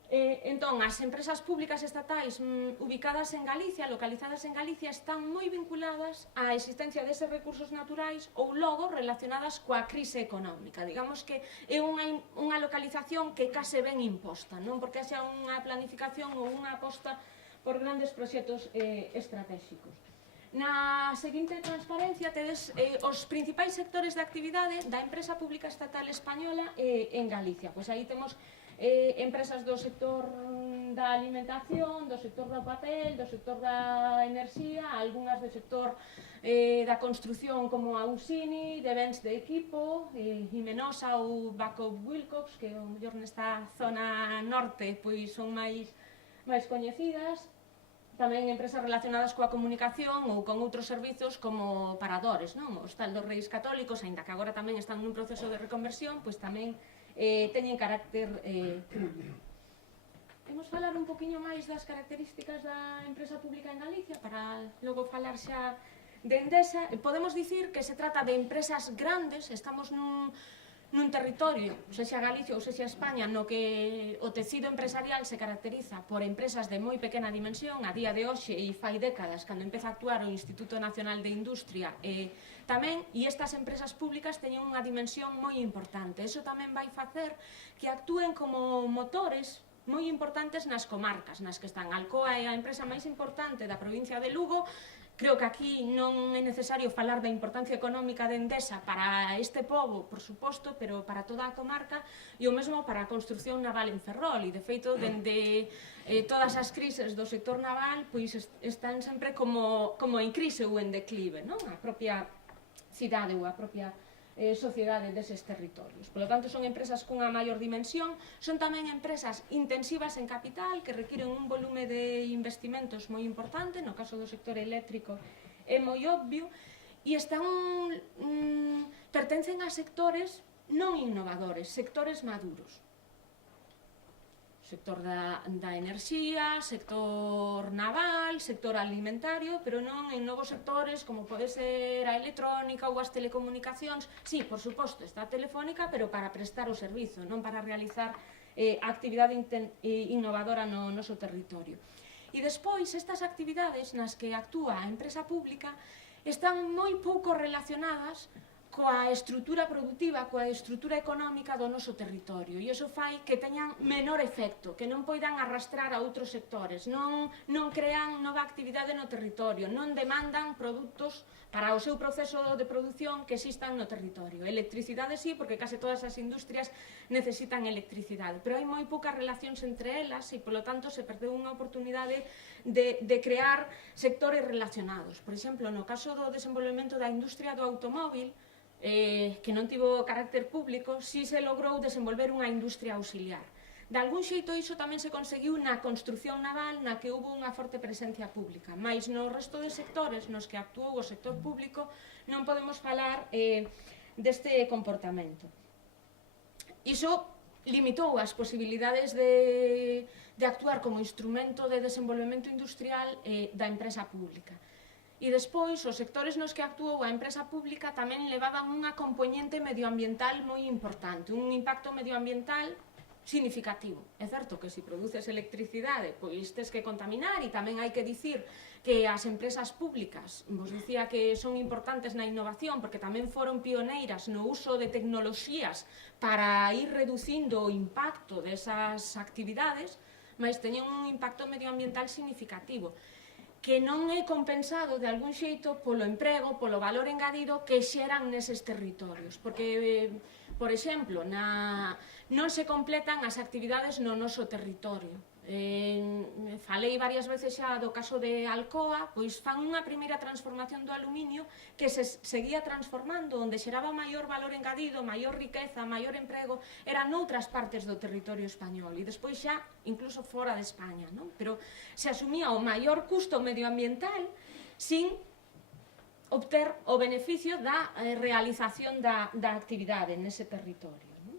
Entón, as empresas públicas estatais ubicadas en Galicia, localizadas en Galicia, están moi vinculadas á existencia deses recursos naturais ou logo relacionadas coa crise económica. Digamos que é unha localización que case ben imposta, non porque haxa unha planificación ou unha aposta por grandes proxectos estratégicos. Na seguinte transparencia tedes os principais sectores de actividade da empresa pública estatal española en Galicia. Pois aí temos empresas do sector da alimentación, do sector do papel, do sector da enerxía, algunhas do sector da construción como a Usini, de bens de equipo, Himenosa ou Babcock Wilcox, que o mellor nesta zona norte pois son máis coñecidas. Tamén empresas relacionadas coa comunicación ou con outros servizos como paradores, non? Os tal dos Reis Católicos, aínda que agora tamén están nun proceso de reconversión, pois tamén teñen carácter público. Imos falar un poquinho máis das características da empresa pública en Galicia para logo falar xa de Endesa. Podemos dicir que se trata de empresas grandes, estamos nun territorio, sexa Galicia ou sexa España, no que o tecido empresarial se caracteriza por empresas de moi pequena dimensión. A día de hoxe e fai décadas, cando empeza a actuar o Instituto Nacional de Industria tamén, e estas empresas públicas teñen unha dimensión moi importante. Eso tamén vai facer que actúen como motores moi importantes nas comarcas nas que están. Alcoa é a empresa máis importante da provincia de Lugo. Creo que aquí non é necesario falar da importancia económica de Endesa para este pobo, por suposto, pero para toda a comarca, e o mesmo para a construción naval en Ferrol. E, de feito, dende todas as crises do sector naval, pois están sempre como en crise ou en declive, non? A propia cidade ou a propia sociedade deses territorios. Por lo tanto, son empresas cunha maior dimensión, son tamén empresas intensivas en capital, que requiren un volume de investimentos moi importante, no caso do sector eléctrico é moi obvio, e pertencen a sectores non innovadores, sectores maduros. Sector da enerxía, sector naval, sector alimentario, pero non en novos sectores como pode ser a electrónica ou as telecomunicacións. Sí, por suposto, está a telefónica, pero para prestar o servizo, non para realizar a actividade innovadora no noso territorio. E despois, estas actividades nas que actúa a empresa pública están moi pouco relacionadas coa estrutura productiva, coa estrutura económica do noso territorio, e iso fai que teñan menor efecto, que non poidan arrastrar a outros sectores, non crean nova actividade no territorio, non demandan produtos para o seu proceso de produción que existan no territorio. Electricidade sí, porque case todas as industrias necesitan electricidade, pero hai moi poucas relacións entre elas e, polo tanto, se perdeu unha oportunidade de crear sectores relacionados. Por exemplo, no caso do desenvolvemento da industria do automóbil, que non tivo carácter público, si se logrou desenvolver unha industria auxiliar. De algún xeito iso tamén se conseguiu na construción naval, na que houve unha forte presencia pública, mais no resto de sectores nos que actuou o sector público non podemos falar deste comportamento. Iso limitou as posibilidades de actuar como instrumento de desenvolvemento industrial da empresa pública. E despois, os sectores nos que actuou a empresa pública tamén levaban unha componente medioambiental moi importante, un impacto medioambiental significativo. É certo que se produces electricidade, pois tes que contaminar, e tamén hai que dicir que as empresas públicas, vos dicía que son importantes na innovación, porque tamén foron pioneiras no uso de tecnoloxías para ir reducindo o impacto desas actividades, mas teñen un impacto medioambiental significativo, que non é compensado de algún xeito polo emprego, polo valor engadido que xeran neses territorios. Porque, por exemplo, non se completan as actividades no noso territorio. falei varias veces xa do caso de Alcoa, pois fan unha primeira transformación do aluminio que se seguía transformando, onde xeraba maior valor engadido, maior riqueza, maior emprego, eran noutras partes do territorio español e despois xa incluso fora de España, non? Pero se asumía o maior custo medioambiental sin obter o beneficio da realización da actividade nese territorio, non?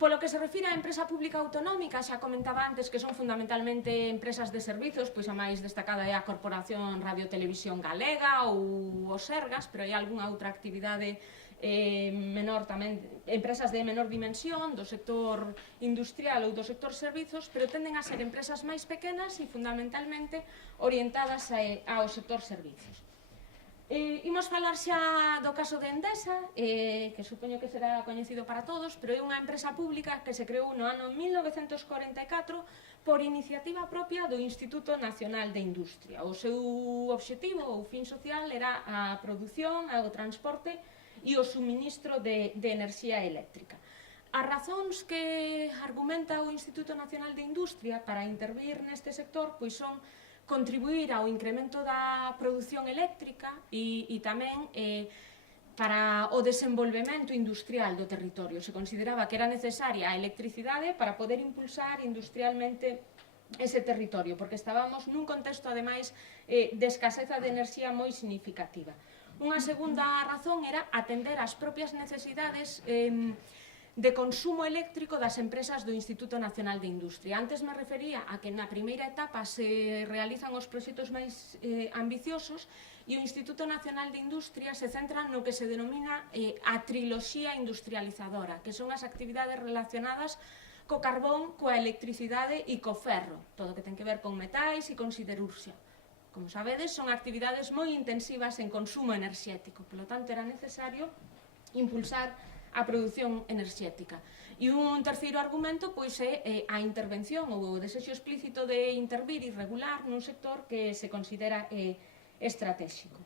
Polo que se refire á empresa pública autonómica, xa comentaba antes que son fundamentalmente empresas de servizos, pois a máis destacada é a Corporación Radio Televisión Galega ou o Sergas, pero hai algunha outra actividade menor tamén, empresas de menor dimensión, do sector industrial ou do sector servizos, pero tenden a ser empresas máis pequenas e fundamentalmente orientadas ao sector servizos. Imos falar xa do caso de Endesa, que supoño que será coñecido para todos, pero é unha empresa pública que se creou no ano 1944 por iniciativa propia do Instituto Nacional de Industria. O seu obxectivo ou fin social era a produción, o transporte e o suministro de enerxía eléctrica. As razóns que argumenta o Instituto Nacional de Industria para intervir neste sector pois son contribuir ao incremento da produción eléctrica e tamén para o desenvolvemento industrial do territorio. Se consideraba que era necesaria a electricidade para poder impulsar industrialmente ese territorio, porque estábamos nun contexto, ademais, de escaseza de enerxía moi significativa. Unha segunda razón era atender ás propias necesidades de consumo eléctrico das empresas do Instituto Nacional de Industria. Antes me refería a que na primeira etapa se realizan os proxectos máis ambiciosos e o Instituto Nacional de Industria se centra no que se denomina a triloxía industrializadora, que son as actividades relacionadas co carbón, coa electricidade e co ferro, todo o que ten que ver con metais e con siderurxia. Como sabedes, son actividades moi intensivas en consumo enerxético, polo tanto era necesario impulsar a produción enerxética. E un terceiro argumento pois é a intervención ou o desexo explícito de intervir e regular nun sector que se considera estratégico.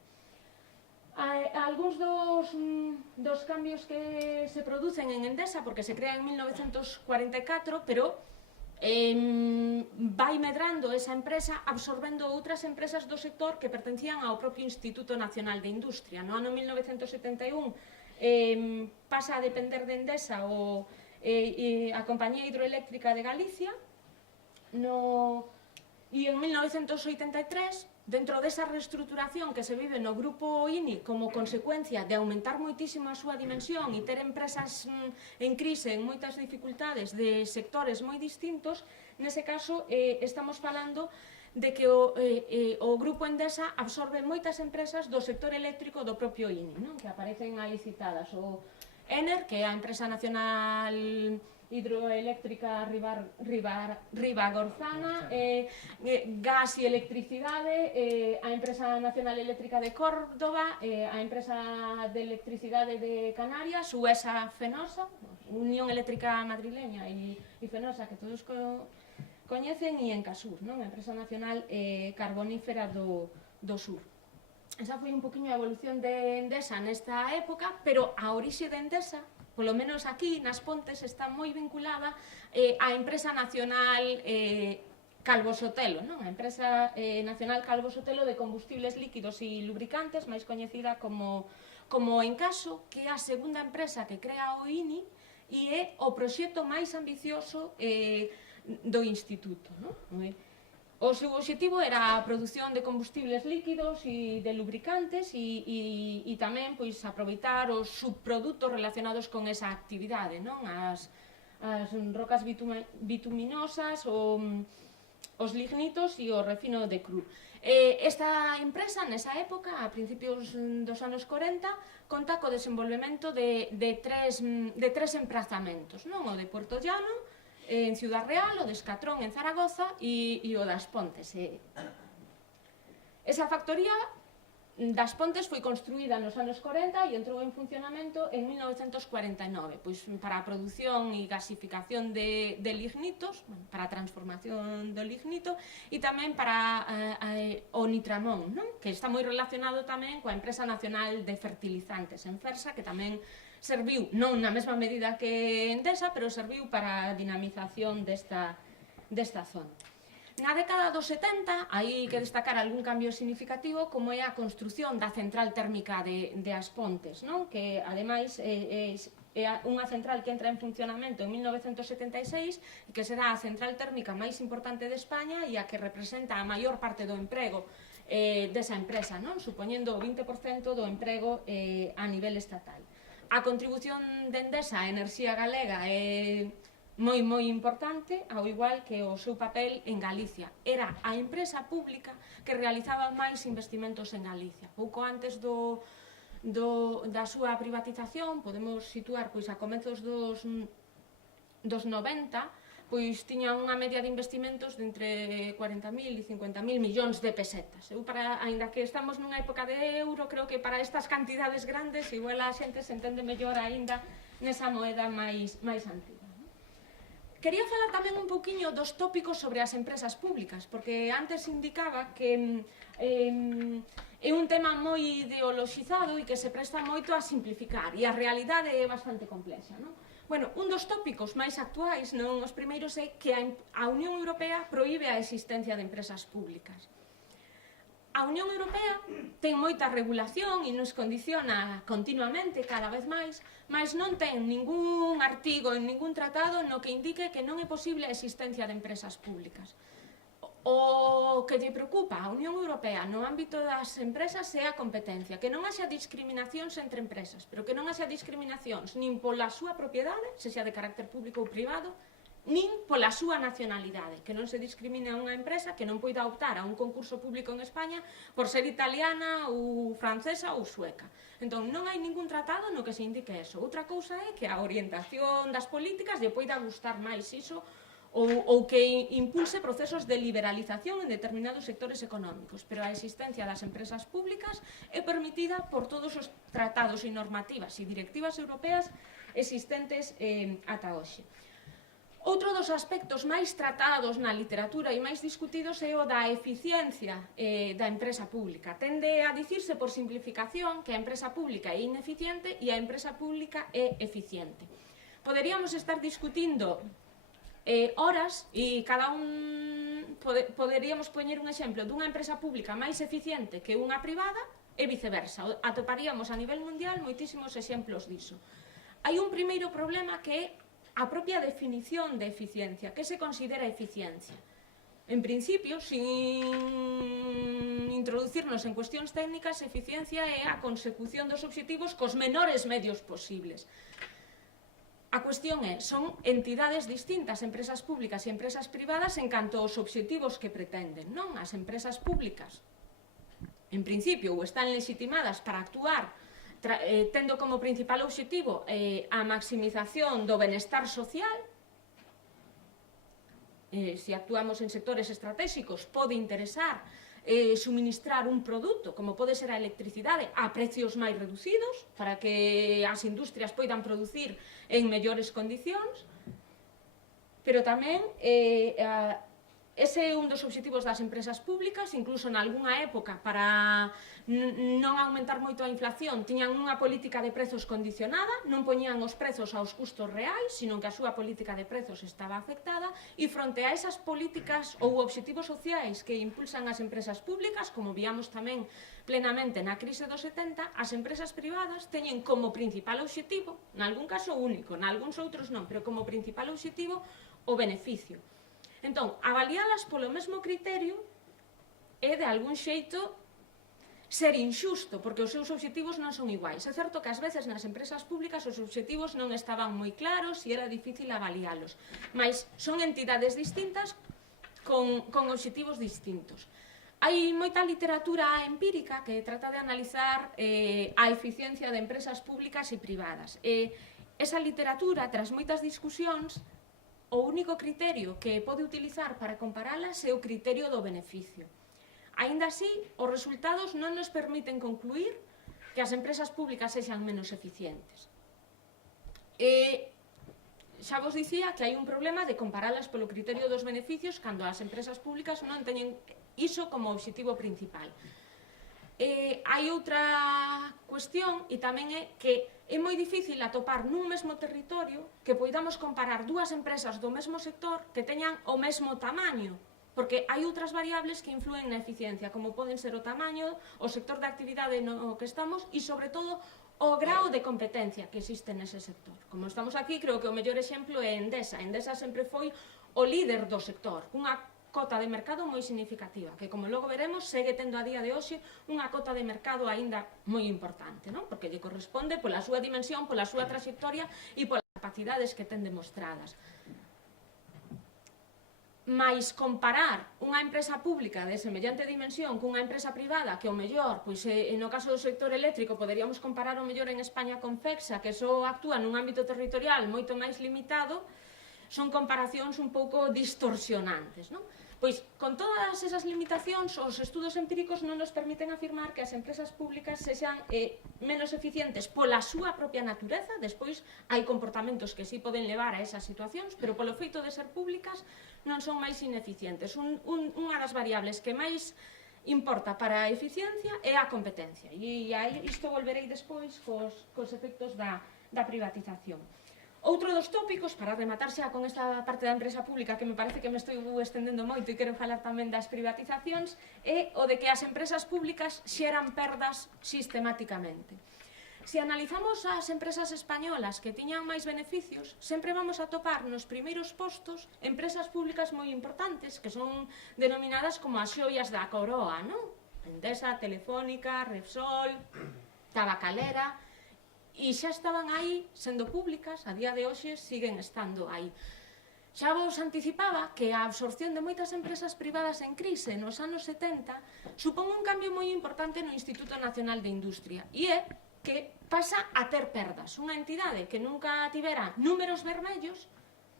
Algúns dos cambios que se producen en Endesa, porque se crea en 1944, pero vai medrando esa empresa absorbendo outras empresas do sector que pertencían ao propio Instituto Nacional de Industria. No ano 1971 pasa a depender de Endesa a Compañía Hidroeléctrica de Galicia e en 1983, dentro desa reestruturación que se vive no grupo INI como consecuencia de aumentar moitísimo a súa dimensión e ter empresas en crise, en moitas dificultades de sectores moi distintos, nese caso estamos falando de que o grupo Endesa absorbe moitas empresas do sector eléctrico do propio INI, non? Que aparecen aí citadas. O ENER, que é a empresa nacional hidroeléctrica Ribagorzana, Gas e Electricidade, a empresa nacional eléctrica de Córdoba, a empresa de electricidade de Canarias, UESA Fenosa, Unión Eléctrica Madrileña e Fenosa, que todos coñecen, e Encasur, non? A empresa nacional carbonífera do Sur. Esa foi un poquinho a evolución de Endesa nesta época, pero a orixe de Endesa, polo menos aquí nas Pontes, está moi vinculada á empresa nacional Calvo Sotelo, non? A empresa nacional Calvo Sotelo de combustibles líquidos e lubricantes, máis coñecida como Encaso, que é a segunda empresa que crea o INI e é o proxecto máis ambicioso do Instituto, non? O seu obxectivo era a produción de combustibles líquidos e de lubricantes e tamén pois aproveitar os subproductos relacionados con esa actividade, non? As rocas bituminosas, os lignitos e o refino de cru. Esta empresa, nesa época, a principios dos anos 40, conta co desenvolvemento de tres emprazamentos, non? O de Puerto Llano, en Ciudad Real, o de Escatrón en Zaragoza e o das Pontes. Esa factoría das Pontes foi construída nos anos 40 e entrou en funcionamento en 1949, pois para a produción e gasificación de lignitos, para a transformación do lignito e tamén para o nitramón, non? Que está moi relacionado tamén coa empresa nacional de fertilizantes, Enfersa, que tamén serviu, non na mesma medida que Endesa, pero serviu para a dinamización desta desta zona. Na década dos 70, hai que destacar algún cambio significativo, como é a construción da central térmica de As Pontes, non? Que, ademais, é unha central que entra en funcionamento en 1976 e que será a central térmica máis importante de España e a que representa a maior parte do emprego desa empresa, non? Supoñendo o 20% do emprego a nivel estatal. A contribución de Endesa á enerxía galega é moi importante, ao igual que o seu papel en Galicia. Era a empresa pública que realizaba máis investimentos en Galicia. Pouco antes da súa privatización, podemos situar a comezos dos 90, pois tiña unha media de investimentos de entre 40.000 e 50.000 millóns de pesetas. Ainda que estamos nunha época de euro, creo que para estas cantidades grandes, igual a xente se entende mellor aínda nesa moeda máis antiga. Quería falar tamén un pouquiño dos tópicos sobre as empresas públicas, porque antes indicaba que é un tema moi ideoloxizado e que se presta moito a simplificar, e a realidade é bastante complexa, non? Bueno, un dos tópicos máis actuais, non os primeiros, é que a Unión Europea proíbe a existencia de empresas públicas. A Unión Europea ten moita regulación e nos condiciona continuamente, cada vez máis, mas non ten ningún artigo en ningún tratado no que indique que non é posible a existencia de empresas públicas. O que lle preocupa a Unión Europea no ámbito das empresas é a competencia, que non haxa discriminacións entre empresas, pero que non haxa discriminacións nin pola súa propiedade, sexa de carácter público ou privado, nin pola súa nacionalidade, que non se discrimine a unha empresa que non poida optar a un concurso público en España por ser italiana ou francesa ou sueca. Entón, non hai ningún tratado no que se indique eso. Outra cousa é que a orientación das políticas lle poida gustar máis iso ou que impulse procesos de liberalización en determinados sectores económicos, pero a existencia das empresas públicas é permitida por todos os tratados e normativas e directivas europeas existentes ata hoxe. Outro dos aspectos máis tratados na literatura e máis discutidos é o da eficiencia da empresa pública. Tende a dicirse por simplificación que a empresa pública é ineficiente e a empresa pública é eficiente. Poderíamos estar discutindo horas e cada un poderíamos poñer un exemplo dunha empresa pública máis eficiente que unha privada e viceversa. Atoparíamos a nivel mundial moitísimos exemplos diso. Hai un primeiro problema que é a propia definición de eficiencia. Que se considera eficiencia? En principio, sin introducirnos en cuestións técnicas, eficiencia é a consecución dos obxectivos cos menores medios posibles. A cuestión é, son entidades distintas, empresas públicas e empresas privadas, en canto aos obxectivos que pretenden, non? As empresas públicas, en principio, ou están legitimadas para actuar tendo como principal obxectivo a maximización do benestar social. Se actuamos en sectores estratégicos, pode interesar suministrar un produto, como pode ser a electricidade, a precios máis reducidos, para que as industrias poidan producir en mellores condicións, pero tamén ese é un dos obxectivos das empresas públicas, incluso en algunha época, para non aumentar moito a inflación, tiñan unha política de prezos condicionada, non poñían os prezos aos custos reais, sino que a súa política de prezos estaba afectada, e fronte a esas políticas ou obxectivos sociais que impulsan as empresas públicas, como víamos tamén plenamente na crise dos 70, as empresas privadas teñen como principal obxectivo, nalgún caso único, nalgúns outros non, pero como principal obxectivo o beneficio. Entón, avalialas polo mesmo criterio é de algún xeito ser injusto, porque os seus obxectivos non son iguais. É certo que ás veces nas empresas públicas os obxectivos non estaban moi claros e era difícil avalialos, mas son entidades distintas con obxectivos distintos. Hai moita literatura empírica que trata de analizar a eficiencia de empresas públicas e privadas. Esa literatura, tras moitas discusións, o único criterio que pode utilizar para comparalas é o criterio do beneficio. Aínda así, os resultados non nos permiten concluir que as empresas públicas sexan menos eficientes. Xa vos dicía que hai un problema de comparalas polo criterio dos beneficios cando as empresas públicas non teñen iso como obxectivo principal. Hai outra cuestión e tamén é que é moi difícil atopar nun mesmo territorio que poidamos comparar dúas empresas do mesmo sector que teñan o mesmo tamaño, porque hai outras variables que influen na eficiencia, como poden ser o tamaño, o sector de actividade no que estamos e, sobre todo, o grao de competencia que existe nese sector. Como estamos aquí, creo que o mellor exemplo é Endesa. Endesa sempre foi o líder do sector, unha cota de mercado moi significativa, que, como logo veremos, segue tendo a día de hoxe unha cota de mercado aínda moi importante, non? Porque lle corresponde pola súa dimensión, pola súa trayectoria e polas capacidades que ten demostradas. Mais comparar unha empresa pública de semellante dimensión cunha empresa privada que o mellor, pois no caso do sector eléctrico poderíamos comparar o mellor en España con Fecsa, que só actúa nun ámbito territorial moito máis limitado, son comparacións un pouco distorsionantes, non? Pois, con todas esas limitacións, os estudos empíricos non nos permiten afirmar que as empresas públicas sexan menos eficientes pola súa propia natureza. Despois, hai comportamentos que sí poden levar a esas situacións, pero polo feito de ser públicas non son máis ineficientes. Unha das variables que máis importa para a eficiencia é a competencia. E a isto volverei despois cos efectos da privatización. Outro dos tópicos, para rematar xa con esta parte da empresa pública, que me parece que me estou estendendo moito e quero falar tamén das privatizacións, é o de que as empresas públicas xeran perdas sistemáticamente. Se analizamos as empresas españolas que tiñan máis beneficios, sempre vamos a topar nos primeiros postos empresas públicas moi importantes, que son denominadas como as xoias da coroa, non? Endesa, Telefónica, Repsol, Tabacalera, e xa estaban aí sendo públicas, a día de hoxe siguen estando aí. Xa vos anticipaba que a absorción de moitas empresas privadas en crise nos anos 70 supón un cambio moi importante no Instituto Nacional de Industria, e é que pasa a ter perdas. Unha entidade que nunca tivera números vermellos,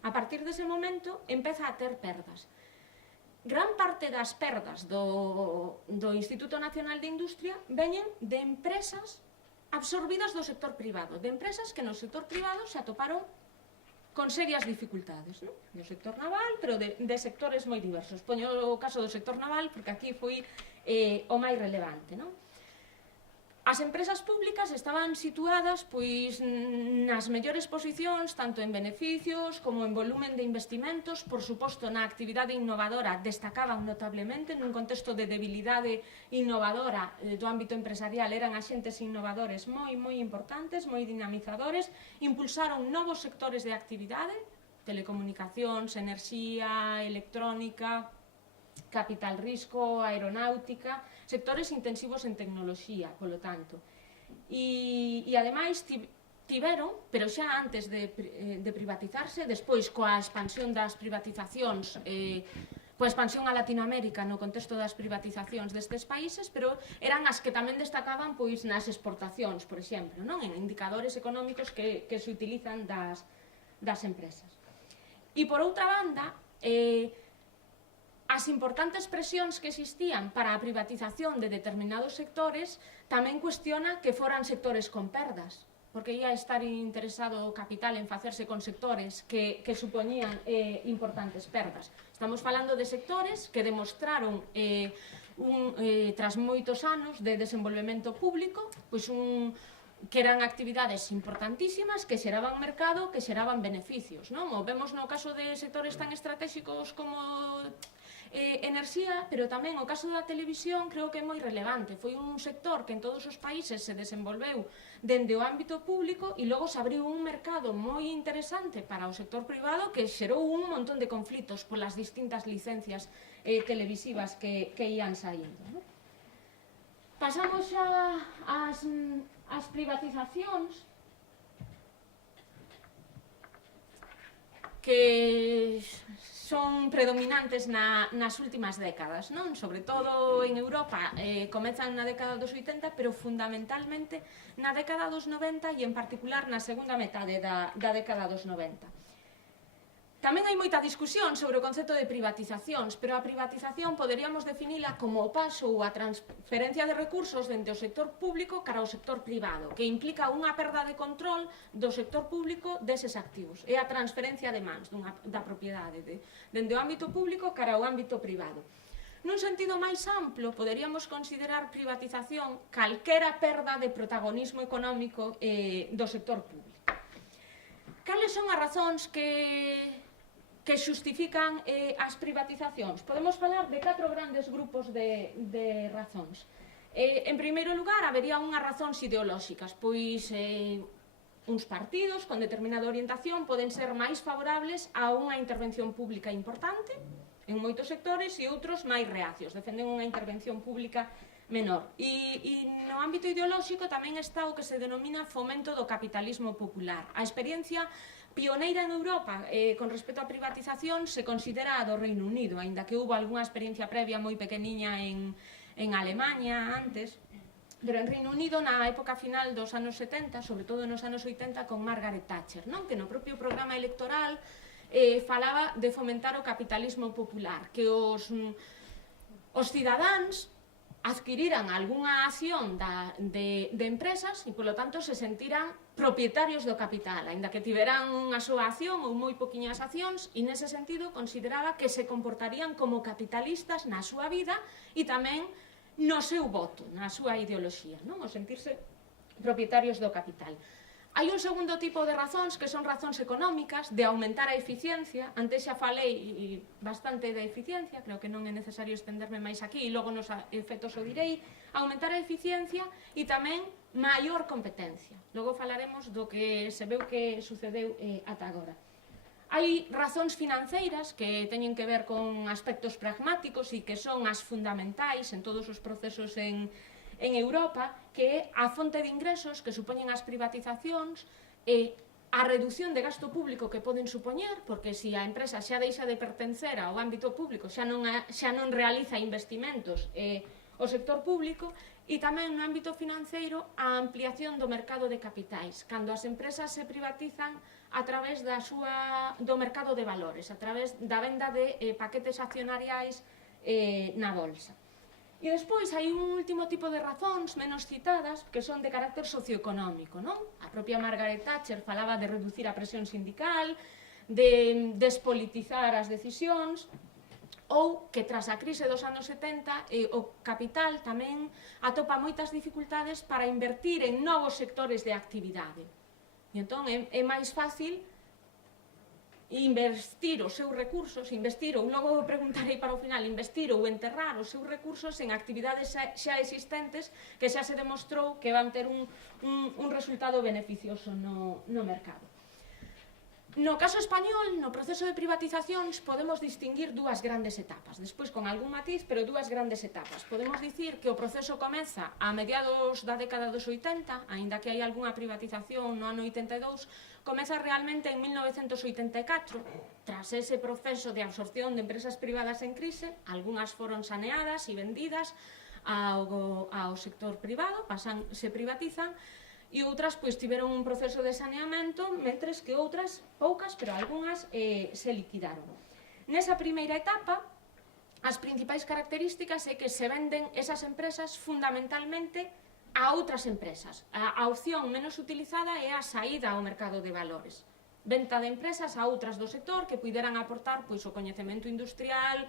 a partir dese momento empeza a ter perdas. Gran parte das perdas do Instituto Nacional de Industria veñen de empresas absorbidas do sector privado, de empresas que no sector privado se atoparon con serias dificultades, non? Do sector naval, pero de sectores moi diversos. Poño o caso do sector naval porque aquí foi o máis relevante, non? As empresas públicas estaban situadas pois nas mellores posicións, tanto en beneficios como en volumen de investimentos. Por suposto, na actividade innovadora destacaban notablemente nun contexto de debilidade innovadora do ámbito empresarial. Eran axentes innovadores moi importantes, moi dinamizadores, impulsaron novos sectores de actividade, telecomunicacións, enerxía, electrónica, capital risco, aeronáutica, sectores intensivos en tecnoloxía, polo tanto. E ademais tiveron, pero xa antes de privatizarse, despois coa expansión das privatizacións, coa expansión a Latinoamérica no contexto das privatizacións destes países, pero eran as que tamén destacaban pois nas exportacións, por exemplo, non? En indicadores económicos que se utilizan das empresas. E por outra banda, as importantes presións que existían para a privatización de determinados sectores tamén cuestiona que foran sectores con perdas, porque ia estar interesado o capital en facerse con sectores que supoñían importantes perdas. Estamos falando de sectores que demostraron tras moitos anos de desenvolvemento público, pois que eran actividades importantísimas, que xeraban mercado, que xeraban beneficios, non? O vemos no caso de sectores tan estratégicos como enerxía, pero tamén o caso da televisión creo que é moi relevante. Foi un sector que en todos os países se desenvolveu dende o ámbito público e logo se abriu un mercado moi interesante para o sector privado que xerou un montón de conflitos polas distintas licencias televisivas que ian saindo, non? Pasamos xa ás privatizacións, que son predominantes nas últimas décadas, non? Sobre todo en Europa, comezan na década dos 80, pero fundamentalmente na década dos 90 e en particular na segunda metade da década dos 90. Tamén hai moita discusión sobre o concepto de privatizacións, pero a privatización poderíamos definila como o paso ou a transferencia de recursos dende o sector público cara ao sector privado, que implica unha perda de control do sector público deses activos. É a transferencia de mans da propiedade dende o ámbito público cara ao ámbito privado. Nun sentido máis amplo, poderíamos considerar privatización calquera perda de protagonismo económico do sector público. Cales son as razóns que xustifican as privatizacións? Podemos falar de 4 grandes grupos de razóns. En primeiro lugar, habería unhas razóns ideolóxicas, pois uns partidos con determinada orientación poden ser máis favorables a unha intervención pública importante en moitos sectores e outros máis reacios, defenden unha intervención pública menor. E no ámbito ideolóxico tamén está o que se denomina fomento do capitalismo popular. A experiencia pioneira en Europa con respecto á privatización se considera a do Reino Unido, aínda que houve algunha experiencia previa moi pequeniña en Alemanha antes, pero en Reino Unido na época final dos anos 70, sobre todo nos anos 80 con Margaret Thatcher, non? Que no propio programa electoral falaba de fomentar o capitalismo popular, que os cidadáns adquiriran algunha acción de empresas e, polo tanto, se sentiran propietarios do capital, aínda que tiveran unha súa acción ou moi poquinhas accións, e nese sentido consideraba que se comportarían como capitalistas na súa vida e tamén no seu voto, na súa ideoloxía, non? O sentirse propietarios do capital. Hai un segundo tipo de razóns que son razóns económicas, de aumentar a eficiencia. Antes xa falei bastante da eficiencia, creo que non é necesario estenderme máis aquí, e logo nos efectos o direi. Aumentar a eficiencia e tamén maior competencia. Logo falaremos do que se veu que sucedeu ata agora. Hai razóns financeiras que teñen que ver con aspectos pragmáticos e que son as fundamentais en todos os procesos en Europa, que é a fonte de ingresos que supoñen as privatizacións e a reducción de gasto público que poden supoñer, porque se a empresa xa deixa de pertencer ao ámbito público, xa non realiza investimentos o sector público, e tamén no ámbito financeiro a ampliación do mercado de capitais, cando as empresas se privatizan a través do mercado de valores, a través da venda de paquetes accionariais na bolsa. E despois hai un último tipo de razóns menos citadas que son de carácter socioeconómico, non? A propia Margaret Thatcher falaba de reducir a presión sindical, de despolitizar as decisións, ou que tras a crise dos anos 70 o capital tamén atopa moitas dificultades para invertir en novos sectores de actividade. E entón é máis fácil investir os seus recursos, ou logo preguntarei para o final, investir ou enterrar os seus recursos en actividades xa existentes que xa se demostrou que van ter un resultado beneficioso no mercado. No caso español, no proceso de privatizacións, podemos distinguir dúas grandes etapas, despois con algún matiz, pero dúas grandes etapas. Podemos dicir que o proceso comeza a mediados da década dos 80, aínda que hai algunha privatización no ano 82, comeza realmente en 1984, tras ese proceso de absorción de empresas privadas en crise, algunhas foron saneadas e vendidas ao sector privado, se privatizan, e outras tiveron un proceso de saneamento, mentres que outras, poucas, pero algunhas se liquidaron. Nesa primeira etapa, as principais características é que se venden esas empresas fundamentalmente a outras empresas. A opción menos utilizada é a saída ao mercado de valores. Venta de empresas a outras do sector que puideran aportar o coñecemento industrial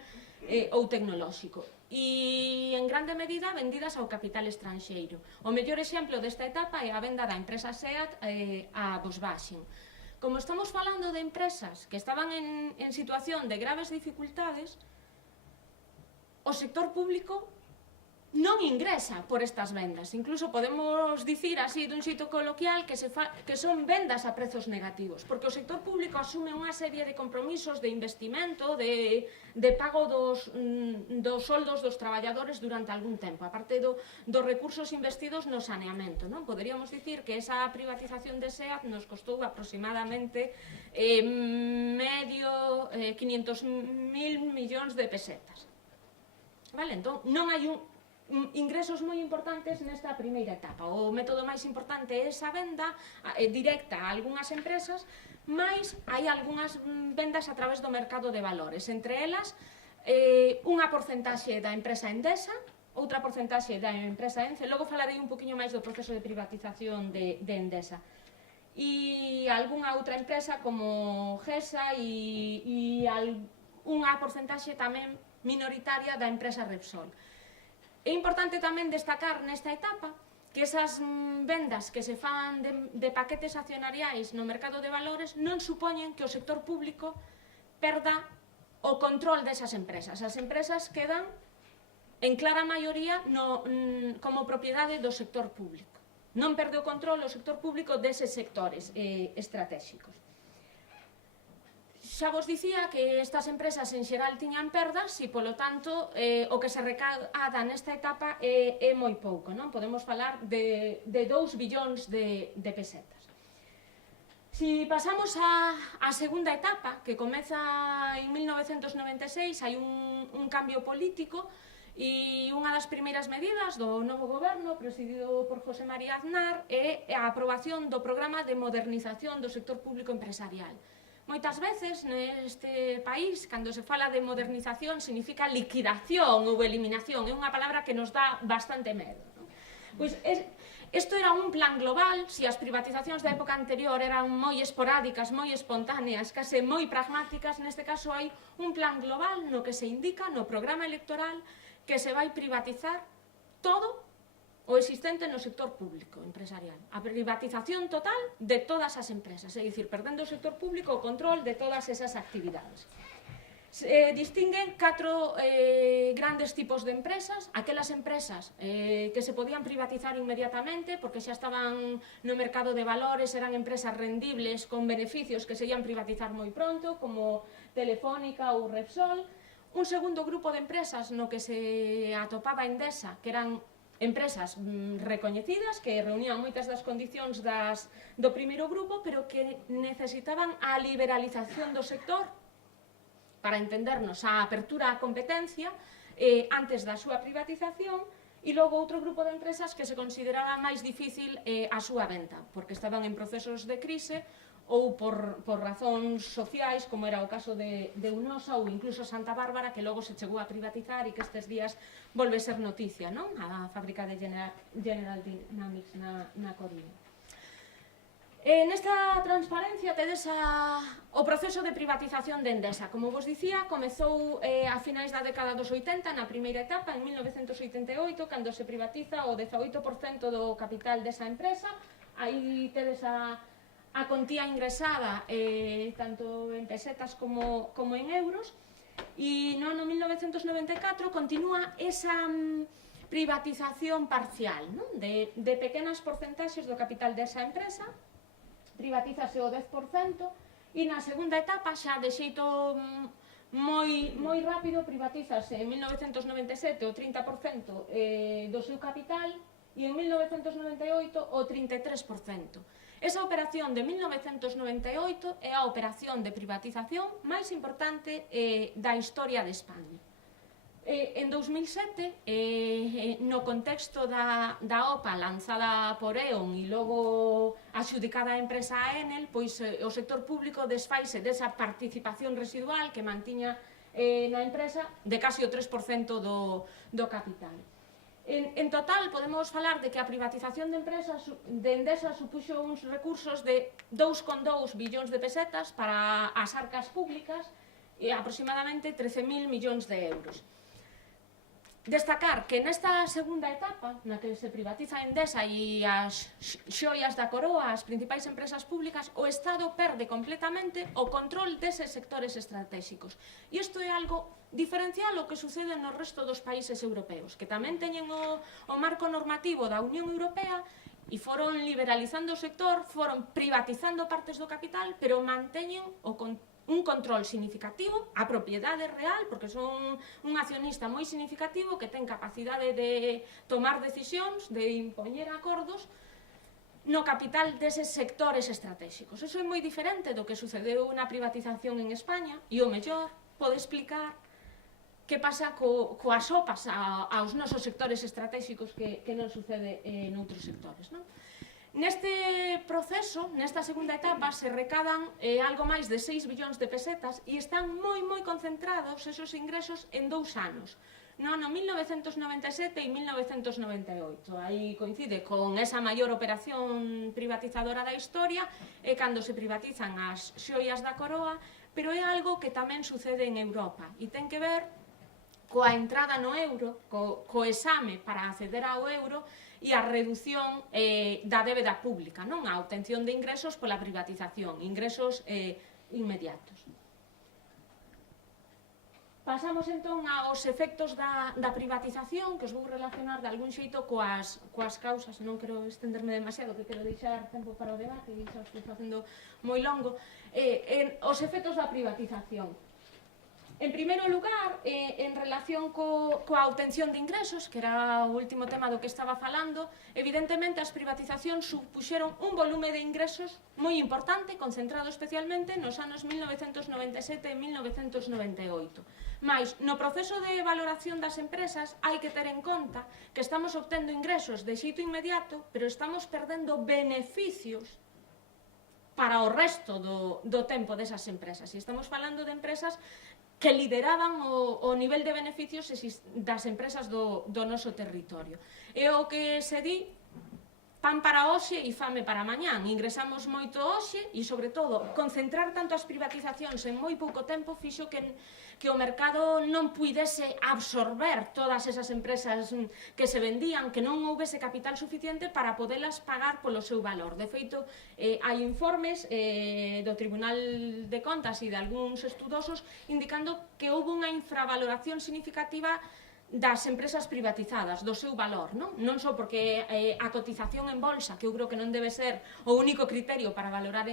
ou tecnolóxico. E en grande medida vendidas ao capital estranxeiro. O mellor exemplo desta etapa é a venda da empresa SEAT a Volkswagen. Como estamos falando de empresas que estaban en situación de graves dificultades, o sector público non ingresa por estas vendas. Incluso podemos dicir así dun xeito coloquial que son vendas a prezos negativos, porque o sector público asume unha serie de compromisos de investimento, de pago dos soldos dos traballadores durante algún tempo, aparte dos recursos investidos no saneamento. Poderíamos dicir que esa privatización de SEAT nos costou aproximadamente 500.000 millóns de pesetas. Entón, non hai ingresos moi importantes nesta primeira etapa. O método máis importante é esa venda directa a algunhas empresas, mais hai algunhas vendas a través do mercado de valores, entre elas unha porcentaxe da empresa Endesa, outra porcentaxe da empresa Ence. Logo falarei un poquinho máis do proceso de privatización de Endesa, e algunha outra empresa como GESA, e unha porcentaxe tamén minoritaria da empresa Repsol. É importante tamén destacar nesta etapa que esas vendas que se fan de paquetes accionariais no mercado de valores non supoñen que o sector público perda o control desas empresas. As empresas quedan en clara maioría como propiedade do sector público. Non perde o control o sector público deses sectores estratégicos. Xa vos dicía que estas empresas en xeral tiñan perdas e, polo tanto, o que se recada nesta etapa é moi pouco, non? Podemos falar de 2 billóns de pesetas. Si pasamos á segunda etapa, que comeza en 1996, hai un cambio político e unha das primeiras medidas do novo goberno, presidido por José María Aznar, é a aprobación do programa de modernización do sector público empresarial. Moitas veces neste país, cando se fala de modernización, significa liquidación ou eliminación. É unha palabra que nos dá bastante medo. Pois isto era un plan global. Se as privatizacións da época anterior eran moi esporádicas, moi espontáneas, case moi pragmáticas, neste caso hai un plan global no que se indica no programa electoral que se vai privatizar todo o existente no sector público empresarial. A privatización total de todas as empresas, é dicir, perdendo o sector público o control de todas esas actividades. Se distinguen 4 grandes tipos de empresas: aquelas empresas que se podían privatizar inmediatamente porque xa estaban no mercado de valores, eran empresas rendibles con beneficios que se ian privatizar moi pronto, como Telefónica ou Repsol. Un segundo grupo de empresas no que se atopaba Endesa, que eran empresas recoñecidas que reunían moitas das condicións do primeiro grupo, pero que necesitaban a liberalización do sector para entendernos a apertura á competencia antes da súa privatización, e logo outro grupo de empresas que se consideraba máis difícil a súa venta, porque estaban en procesos de crise ou por razóns sociais, como era o caso de Unosa ou incluso Santa Bárbara, que logo se chegou a privatizar e que estes días volve ser noticia, non? A fábrica de General Dynamics na Coruña. Nesta transparencia tedes o proceso de privatización de Endesa. Como vos dicía, comezou a finais da década dos 80, na primeira etapa, en 1988, cando se privatiza o 18% do capital desa empresa. Aí tedes a contía ingresada tanto en pesetas como en euros, e no ano 1994 continúa esa privatización parcial, non? De pequenas porcentaxes do capital desa empresa, privatízase o 10%, e na segunda etapa, xa de xeito moi rápido, privatízase en 1997 o 30% do seu capital e en 1998 o 33%. Esa operación de 1998 é a operación de privatización máis importante da historia de España. En 2007, no contexto da OPA lanzada por E.ON e logo axudicada a empresa Enel, pois o sector público desfaise desa participación residual que mantiña na empresa de casi o 3% do capital. En total, podemos falar de que a privatización de empresas de Endesa supuxo uns recursos de 2,2 billóns de pesetas para as arcas públicas e aproximadamente 13.000 millóns de euros. Destacar que nesta segunda etapa, na que se privatiza Endesa e as xoias da coroa, as principais empresas públicas, o Estado perde completamente o control deses sectores estratégicos. E isto é algo diferencial ao que sucede no resto dos países europeos, que tamén teñen o marco normativo da Unión Europea e foron liberalizando o sector, foron privatizando partes do capital, pero manteñen un control significativo, a propiedade real, porque son un accionista moi significativo que ten capacidade de tomar decisións, de impoñer acordos no capital deses sectores estratégicos. Eso é moi diferente do que sucedeu na privatización en España e o mellor pode explicar que pasa coas OPAs aos nosos sectores estratégicos que non sucede noutros sectores, non? Neste proceso, nesta segunda etapa, se recadan algo máis de 6 billóns de pesetas e están moi concentrados esos ingresos en 2 anos, no ano 1997 e 1998. Aí coincide con esa maior operación privatizadora da historia, é cando se privatizan as xoias da coroa, pero é algo que tamén sucede en Europa e ten que ver coa entrada no euro, co exame para acceder ao euro e a reducción da débeda pública, non? A obtención de ingresos pola privatización, ingresos inmediatos. Pasamos entón aos efectos da privatización, que os vou relacionar de algún xeito coas causas. Non quero estenderme demasiado, que quero deixar tempo para o debate, e xa estou facendo moi longo. Os efectos da privatización. En primeiro lugar, en relación coa obtención de ingresos, que era o último tema do que estaba falando, evidentemente as privatizacións supuxeron un volume de ingresos moi importante, concentrado especialmente nos anos 1997 e 1998. Mais, no proceso de valoración das empresas, hai que ter en conta que estamos obtendo ingresos de xeito inmediato, pero estamos perdendo beneficios para o resto do tempo desas empresas. E estamos falando de empresas que lideraban o nivel de beneficios das empresas do noso territorio. E o que se di, pan para hoxe e fame para mañán. Ingresamos moito hoxe e, sobre todo, concentrar tanto as privatizacións en moi pouco tempo fixo que o mercado non puidese absorber todas esas empresas que se vendían, que non houbese capital suficiente para podelas pagar polo seu valor. De feito, hai informes do Tribunal de Contas e de algúns estudosos indicando que houve unha infravaloración significativa das empresas privatizadas, do seu valor, non só porque a cotización en bolsa, que eu creo que non debe ser o único criterio para valorar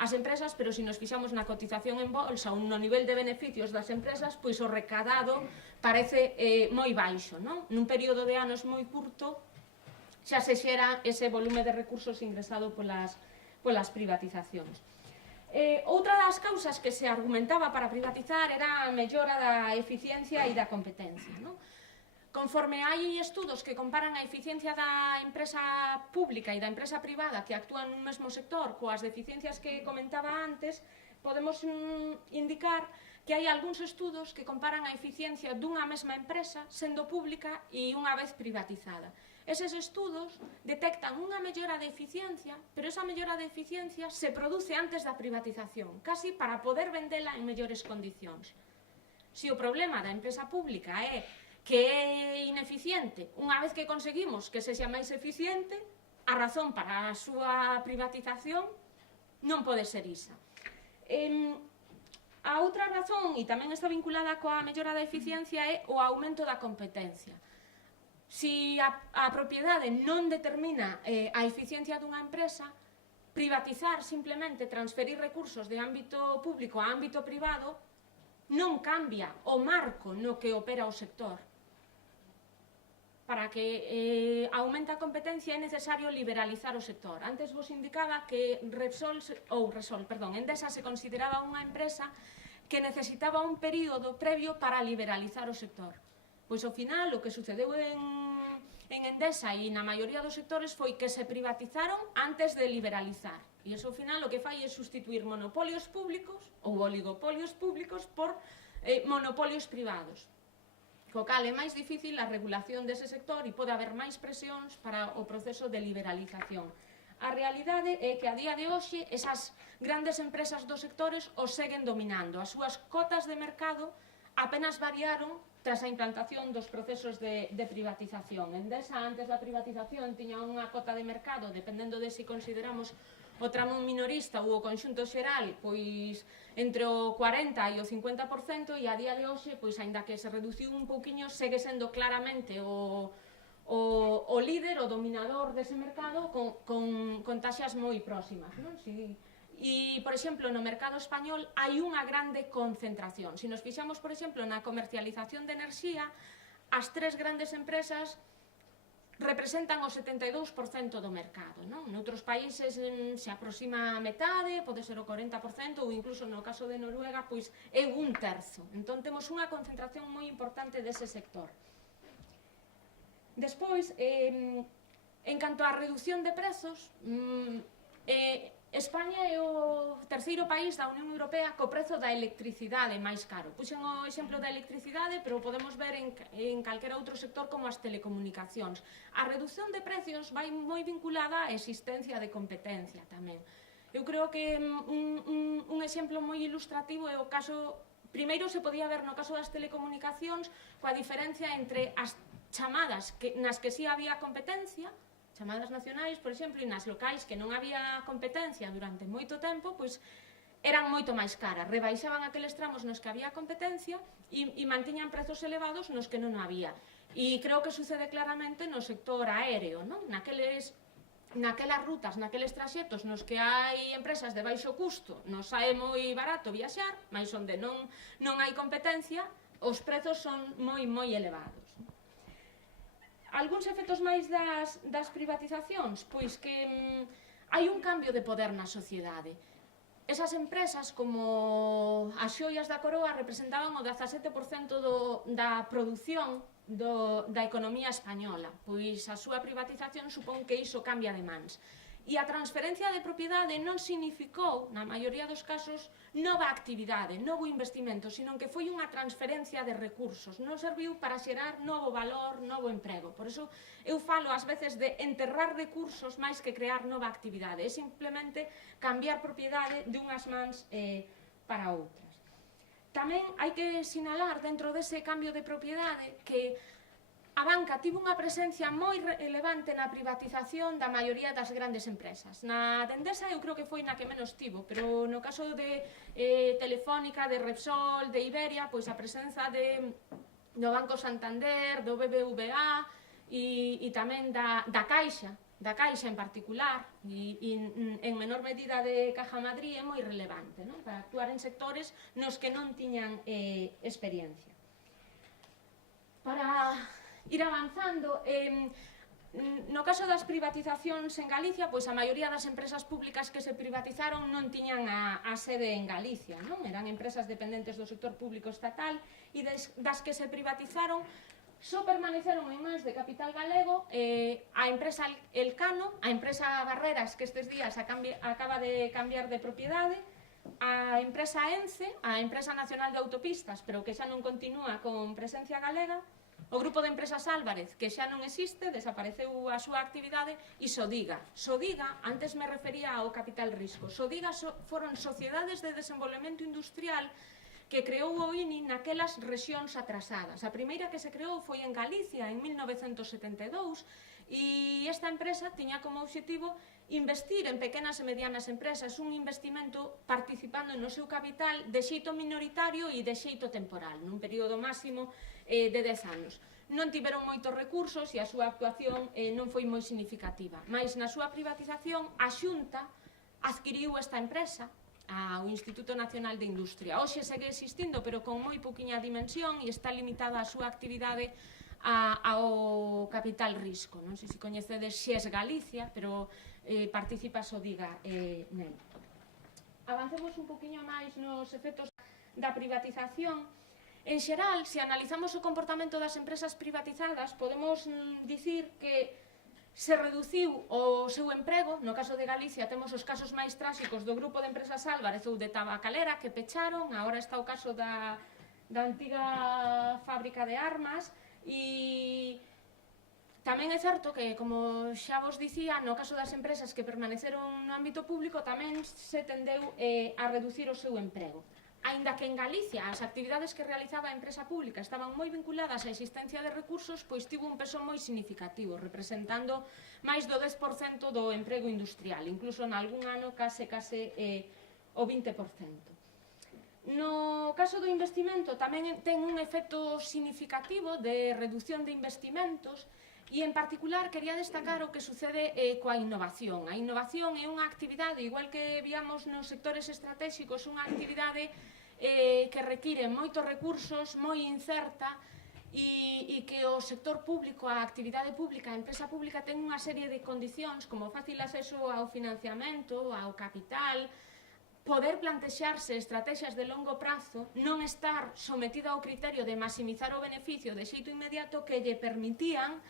as empresas, pero se nos fixamos na cotización en bolsa ou no nivel de beneficios das empresas, pois o recadado parece moi baixo, non? Nun período de anos moi curto xa se xera ese volume de recursos ingresado polas privatizacións. Outra das causas que se argumentaba para privatizar era a mellora da eficiencia e da competencia. Conforme hai estudos que comparan a eficiencia da empresa pública e da empresa privada que actúan nun mesmo sector coas deficiencias que comentaba antes, podemos indicar que hai algúns estudos que comparan a eficiencia dunha mesma empresa sendo pública e unha vez privatizada. Eses estudos detectan unha mellora de eficiencia, pero esa mellora de eficiencia se produce antes da privatización, casi para poder vendela en mellores condicións. Se o problema da empresa pública é que é ineficiente, unha vez que conseguimos que sexa máis eficiente, a razón para a súa privatización non pode ser isa. A outra razón, e tamén está vinculada coa mellora da eficiencia, é o aumento da competencia. Se a propiedade non determina a eficiencia dunha empresa, privatizar simplemente, transferir recursos de ámbito público a ámbito privado, non cambia o marco no que opera o sector. Para que aumente a competencia é necesario liberalizar o sector. Antes vos indicaba que Endesa se consideraba unha empresa que necesitaba un período previo para liberalizar o sector. Pois ao final o que sucedeu en Endesa e na maioría dos sectores foi que se privatizaron antes de liberalizar. E iso ao final o que fai é sustituir monopolios públicos ou oligopolios públicos por monopolios privados. Co cal é máis difícil a regulación dese sector e pode haber máis presións para o proceso de liberalización. A realidade é que a día de hoxe esas grandes empresas dos sectores os seguen dominando. As súas cotas de mercado apenas variaron tras a implantación dos procesos de privatización. Endesa, antes da privatización, tiña unha cota de mercado, dependendo de se consideramos o tramo minorista ou o conxunto xeral, pois entre o 40% e o 50%, e a día de hoxe, pois aínda que se reduciu un pouquiño, segue sendo claramente o líder, o dominador dese mercado con taxas moi próximas, non? E, por exemplo, no mercado español hai unha grande concentración. Se nos fixamos, por exemplo, na comercialización de enerxía, as tres grandes empresas representan o 72% do mercado. Noutros países se aproxima a metade, pode ser o 40%, ou incluso no caso de Noruega, pois é un terzo. Entón, temos unha concentración moi importante dese sector. Despois, en canto á reducción de prezos, España é o terceiro país da Unión Europea co prezo da electricidade máis caro. Puxen o exemplo da electricidade, pero podemos ver en calquera outro sector como as telecomunicacións. A reducción de precios vai moi vinculada á existencia de competencia tamén. Eu creo que un exemplo moi ilustrativo é o caso, Primeiro se podía ver no caso das telecomunicacións coa diferencia entre as chamadas nas que sí había competencia, chamadas nacionais, por exemplo, e nas locais que non había competencia durante moito tempo, pois eran moito máis caras, rebaixaban aqueles tramos nos que había competencia e mantiñan prezos elevados nos que non había. E creo que sucede claramente no sector aéreo, non? Naquelas rutas, naqueles traxectos nos que hai empresas de baixo custo, nos sae moi barato viaxar, mas onde non hai competencia, os prezos son moi elevados. Algúns efectos máis das privatizacións? Pois que hai un cambio de poder na sociedade. Esas empresas, como as xoias da coroa, representaban o 17% da produción da economía española, pois a súa privatización supón que iso cambia de mans. E a transferencia de propiedade non significou, na maioría dos casos, nova actividade, novo investimento, sino que foi unha transferencia de recursos, non serviu para xerar novo valor, novo emprego. Por iso eu falo ás veces de enterrar recursos máis que crear nova actividade, é simplemente cambiar propiedade de unhas mans para outras. Tamén hai que sinalar dentro dese cambio de propiedade que a banca tivo unha presencia moi relevante na privatización da maioría das grandes empresas. Na de Endesa eu creo que foi na que menos tivo, pero no caso de Telefónica, de Repsol, de Iberia, pois a presenza do Banco Santander, do BBVA e tamén da Caixa en particular e en menor medida de Caja Madrid é moi relevante, non? Para actuar en sectores nos que non tiñan experiencia. Para ir avanzando, no caso das privatizacións en Galicia, pois a maioría das empresas públicas que se privatizaron non tiñan a sede en Galicia, non? Eran empresas dependentes do sector público estatal e das que se privatizaron só permaneceron en mans de capital galego a empresa Elcano, a empresa Barreras, que estes días acaba de cambiar de propiedade, a empresa Ence, a empresa nacional de autopistas, pero que xa non continúa con presencia galega, o grupo de empresas Álvarez, que xa non existe, desapareceu a súa actividade, e Sodiga. Sodiga, antes me refería ao capital risco, Sodiga foron sociedades de desenvolvemento industrial que creou o INI naquelas rexións atrasadas. A primeira que se creou foi en Galicia, en 1972, e esta empresa tiña como objetivo investir en pequenas e medianas empresas, un investimento participando no seu capital de xeito minoritario e de xeito temporal, nun período máximo de 10 anos. Non tiveron moitos recursos e a súa actuación non foi moi significativa, mas na súa privatización a Xunta adquiriu esta empresa, ao Instituto Nacional de Industria. Hoxe segue existindo, pero con moi pouquiña dimensión e está limitada a súa actividade ao capital risco. Non sei se coñecedes XES Galicia, pero participa Sodiga nel. Avancemos un poquinho máis nos efectos da privatización. En xeral, se analizamos o comportamento das empresas privatizadas, podemos dicir que se reduciu o seu emprego. No caso de Galicia temos os casos máis tráxicos do grupo de empresas Álvarez ou de Tabacalera, que pecharon. Agora está o caso da antiga fábrica de armas. E tamén é certo que, como xa vos dicía, no caso das empresas que permaneceron no ámbito público tamén se tendeu a reducir o seu emprego. Aínda que en Galicia as actividades que realizaba a empresa pública estaban moi vinculadas á existencia de recursos, pois tivo un peso moi significativo, representando máis do 10% do emprego industrial, incluso en algún ano case o 20%. No caso do investimento tamén ten un efecto significativo de reducción de investimentos e, en particular, quería destacar o que sucede coa innovación. A innovación é unha actividade, igual que víamos nos sectores estratégicos, unha actividade que require moitos recursos, moi incerta, e que o sector público, a actividade pública, a empresa pública, ten unha serie de condicións, como fácil acceso ao financiamento, ao capital, poder plantexarse estrategias de longo prazo, non estar sometida ao criterio de maximizar o beneficio de xeito inmediato que lle permitían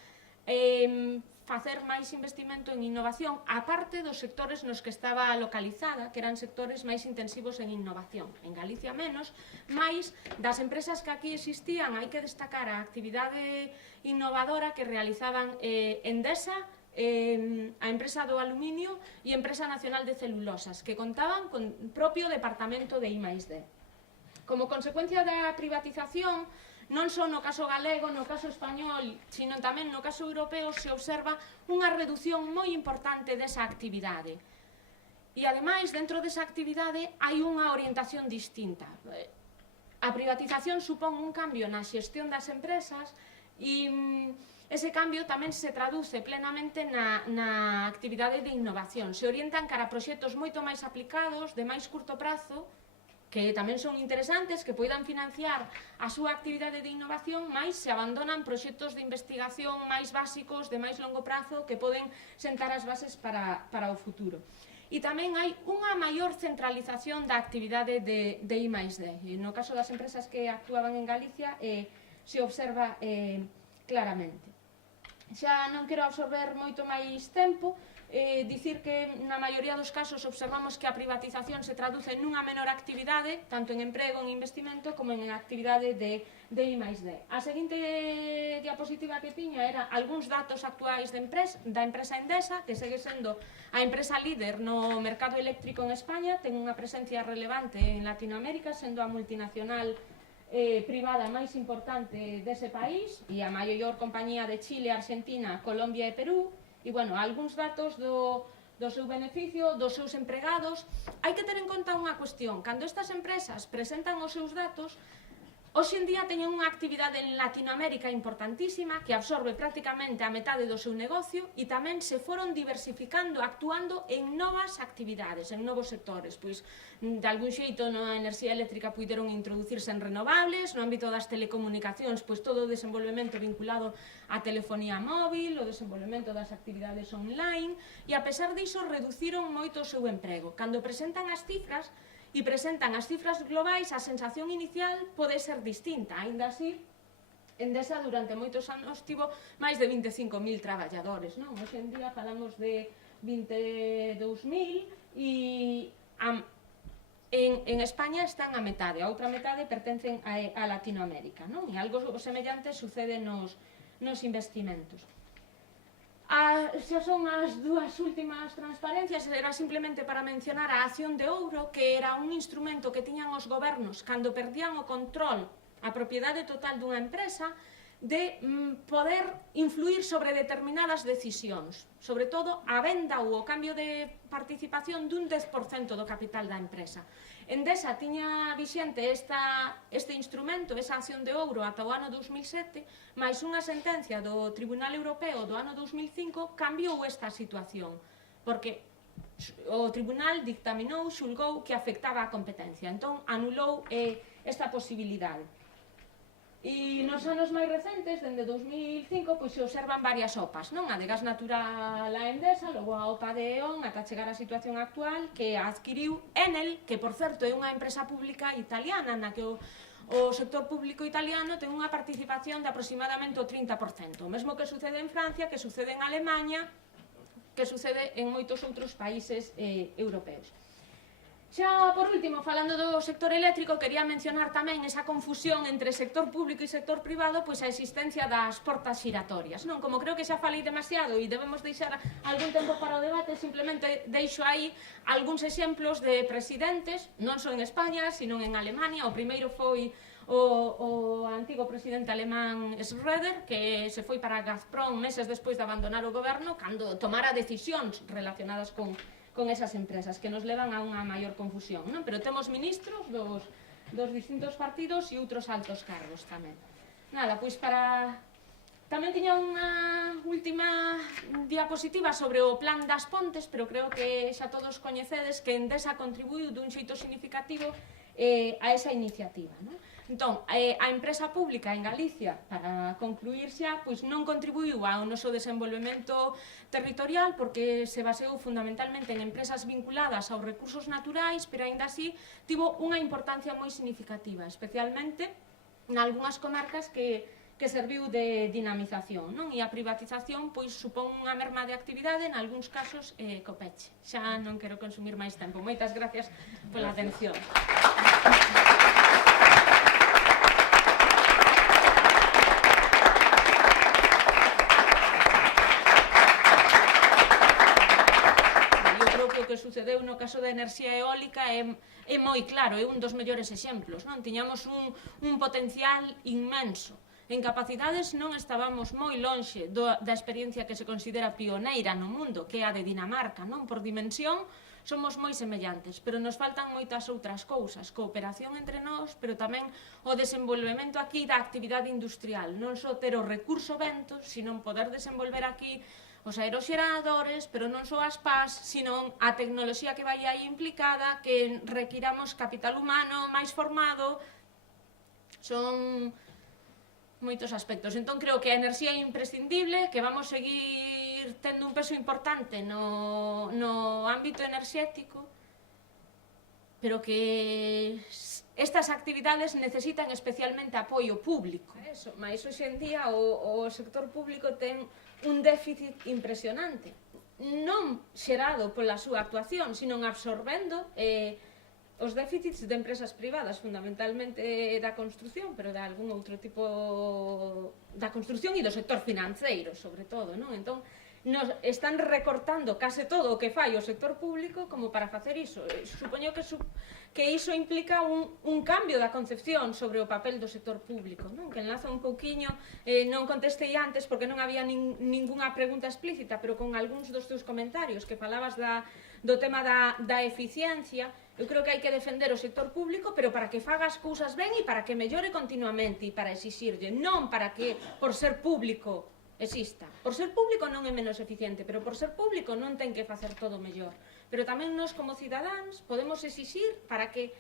facer máis investimento en innovación, aparte dos sectores nos que estaba localizada, que eran sectores máis intensivos en innovación. En Galicia menos, máis das empresas que aquí existían, hai que destacar a actividade innovadora que realizaban Endesa, a empresa do aluminio e a empresa nacional de celulosas, que contaban con propio departamento de I+D. Como consecuencia da privatización, non só no caso galego, no caso español, sino tamén no caso europeo, se observa unha reducción moi importante desa actividade. E, ademais, dentro desa actividade hai unha orientación distinta. A privatización supón un cambio na xestión das empresas e ese cambio tamén se traduce plenamente na actividade de innovación. Se orientan cara a proxectos moito máis aplicados, de máis curto prazo, que tamén son interesantes, que poidan financiar a súa actividade de innovación, mais se abandonan proxectos de investigación máis básicos, de máis longo prazo, que poden sentar as bases para o futuro. E tamén hai unha maior centralización da actividade de I+D. No caso das empresas que actuaban en Galicia, se observa claramente. Xa non quero absorber moito máis tempo, dicir que na maioría dos casos observamos que a privatización se traduce nunha menor actividade, tanto en emprego, en investimento, como en actividade de I+D. A seguinte diapositiva que tiña era algúns datos actuais da empresa Endesa, que segue sendo a empresa líder no mercado eléctrico en España, ten unha presencia relevante en Latinoamérica, sendo a multinacional privada máis importante dese país e a maior compañía de Chile, Argentina, Colombia e Perú. E, bueno, algúns datos do seu beneficio, dos seus empregados. Hai que ter en conta unha cuestión. Cando estas empresas presentan os seus datos, hoxe en día teñen unha actividade en Latinoamérica importantísima que absorbe prácticamente a metade do seu negocio e tamén se foron diversificando, actuando en novas actividades, en novos sectores. Pois, de algún xeito, na enerxía eléctrica puideron introducirse en renovables, no ámbito das telecomunicacións, pois todo o desenvolvemento vinculado á telefonía móvil, o desenvolvemento das actividades online, e a pesar diso reduciron moito o seu emprego. Cando presentan as cifras, e presentan as cifras globais, a sensación inicial pode ser distinta. Aínda así, Endesa durante moitos anos tivo máis de 25.000 traballadores. Hoxe en día falamos de 22.000 e en España están a metade, a outra metade pertencen a Latinoamérica. E algo semellante sucede nos investimentos. Xa son as dúas últimas transparencias, era simplemente para mencionar a acción de ouro, que era un instrumento que tiñan os gobernos cando perdían o control, a propiedade total dunha empresa, de poder influir sobre determinadas decisións, sobre todo a venda ou o cambio de participación dun 10% do capital da empresa. Endesa tiña vixente este instrumento, esa acción de ouro, ata o ano 2007, máis unha sentencia do Tribunal Europeo do ano 2005 cambiou esta situación, porque o Tribunal dictaminou, xulgou que afectaba a competencia, entón anulou esta posibilidade. E nos anos máis recentes, dende 2005, pois se observan varias OPAs, non? A de gas natural a Endesa, logo a OPA de E.ON, ata chegar á situación actual, que adquiriu Enel, que, por certo, é unha empresa pública italiana, na que o sector público italiano ten unha participación de aproximadamente o 30%. O mesmo que sucede en Francia, que sucede en Alemanha, que sucede en moitos outros países europeos. Xa, por último, falando do sector eléctrico, quería mencionar tamén esa confusión entre sector público e sector privado, pois a existencia das portas xiratorias. Como creo que xa falei demasiado e debemos deixar algún tempo para o debate, simplemente deixo aí algúns exemplos de presidentes, non só en España, sino en Alemania. O primeiro foi o antigo presidente alemán Schröder, que se foi para Gazprom meses despois de abandonar o goberno, cando tomara decisións relacionadas con esas empresas, que nos levan a unha maior confusión, pero temos ministros dos distintos partidos e outros altos cargos tamén. Nada, pois para... Tamén tiña unha última diapositiva sobre o plan das pontes, pero creo que xa todos coñecedes que Endesa contribuiu dun xeito significativo a esa iniciativa. Entón, a empresa pública en Galicia, para concluir xa, pois non contribuiu ao noso desenvolvemento territorial porque se baseou fundamentalmente en empresas vinculadas aos recursos naturais, pero aínda así tivo unha importancia moi significativa, especialmente nalgúnas comarcas que serviu de dinamización, e a privatización pois supón unha merma de actividade, en algúns casos co peche. Xa non quero consumir máis tempo. Moitas gracias pola atención. que sucedeu no caso da enerxía eólica é moi claro, é un dos mellores exemplos, non? Tiñamos un potencial inmenso. En capacidades non estábamos moi lonxe da experiencia que se considera pioneira no mundo, que é a de Dinamarca, non? Por dimensión, somos moi semellantes, pero nos faltan moitas outras cousas, cooperación entre nós, pero tamén o desenvolvemento aquí da actividade industrial, non só ter o recurso vento, sino poder desenvolver aquí os aeroxeradores, pero non só as PAS, sino a tecnoloxía que vai aí implicada, que requiramos capital humano máis formado, son moitos aspectos. Entón, creo que a enerxía é imprescindible, que vamos seguir tendo un peso importante no ámbito enerxético, pero que estas actividades necesitan especialmente apoio público. Mais hoxe en día o sector público ten un déficit impresionante, non xerado pola súa actuación, sino absorbendo os déficits de empresas privadas, fundamentalmente da construción, pero de algún outro tipo da construción e do sector financeiro, sobre todo, non? Entón, nos están recortando case todo o que fai o sector público como para facer iso. Supoño que iso implica un cambio da concepción sobre o papel do sector público, non? Que enlaza un pouquiño, non contestei antes porque non había ningunha pregunta explícita, pero con algúns dos teus comentarios que falabas do tema da eficiencia. Eu creo que hai que defender o sector público, pero para que faga as cousas ben e para que mellore continuamente e para exixirlle, non para que, por ser público, exista. Por ser público non é menos eficiente, pero por ser público non ten que facer todo mellor. Pero tamén nós como cidadáns podemos exixir para que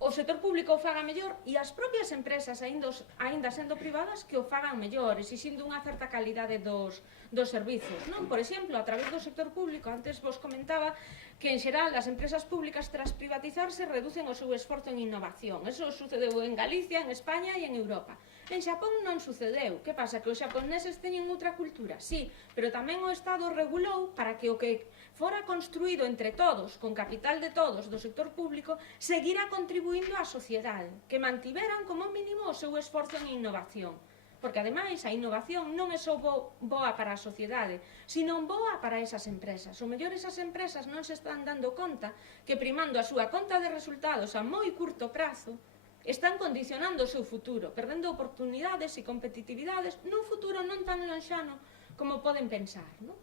o sector público o faga mellor e as propias empresas, aínda sendo privadas, que o fagan mellor, exixindo unha certa calidade dos servizos, non? Por exemplo, a través do sector público, antes vos comentaba que en xeral as empresas públicas tras privatizarse reducen o seu esforzo en innovación. Eso sucedeu en Galicia, en España e en Europa. En Xapón non sucedeu. Que pasa? Que os xaponeses teñen outra cultura? Sí, pero tamén o Estado regulou para que o que fora construído entre todos, con capital de todos, do sector público, seguira contribuindo á sociedade, que mantiveran como mínimo o seu esforzo en innovación. Porque, ademais, a innovación non é só boa para a sociedade, sino boa para esas empresas. O mellor esas empresas non se están dando conta que primando a súa conta de resultados a moi curto prazo, están condicionando o seu futuro, perdendo oportunidades e competitividades nun futuro non tan lonxano como poden pensar, non?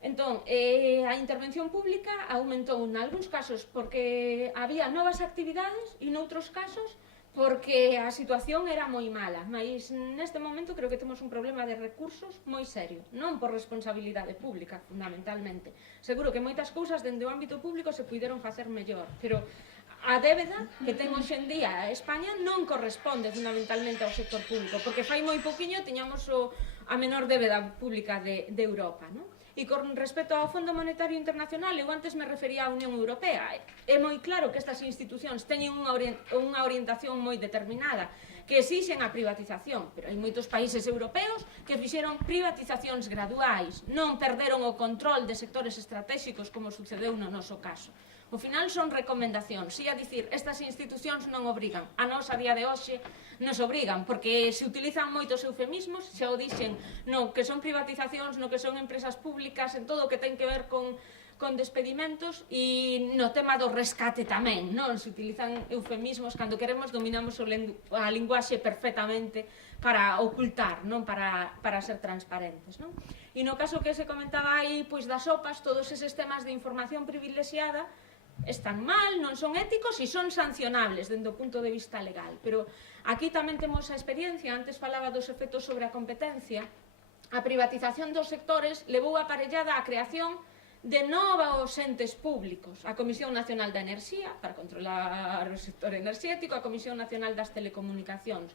Entón, a intervención pública aumentou en algúns casos porque había novas actividades e noutros casos porque a situación era moi mala, mas neste momento creo que temos un problema de recursos moi serio, non por responsabilidade pública, fundamentalmente. Seguro que moitas cousas dende o ámbito público se puideron facer mellor, pero a débeda que ten hoxe en día a España non corresponde fundamentalmente ao sector público, porque fai moi poquinho tiñamos a menor débeda pública de Europa, non? E con respecto ao Fondo Monetario Internacional, eu antes me refería á Unión Europea. É moi claro que estas institucións teñen unha orientación moi determinada, que exixen a privatización, pero hai moitos países europeos que fixeron privatizacións graduais, non perderon o control de sectores estratégicos como sucedeu no noso caso. Ao final son recomendacións, e a dicir, estas institucións non obrigan, a nós a día de hoxe nos obrigan, porque se utilizan moitos eufemismos, xa o dixen, no que son privatizacións, no que son empresas públicas, en todo o que ten que ver con despedimentos e no tema do rescate tamén, non? Se utilizan eufemismos cando queremos dominamos a linguaxe perfectamente para ocultar, non? Para ser transparentes, non? E no caso que se comentaba aí, pois das OPAs, todos eses temas de información privilexiada están mal, non son éticos e son sancionables dende o punto de vista legal. Pero aquí tamén temos a experiencia, antes falaba dos efectos sobre a competencia, a privatización dos sectores levou aparellada a creación de novos entes públicos, a Comisión Nacional da Enerxía, para controlar o sector enerxético, a Comisión Nacional das Telecomunicacións,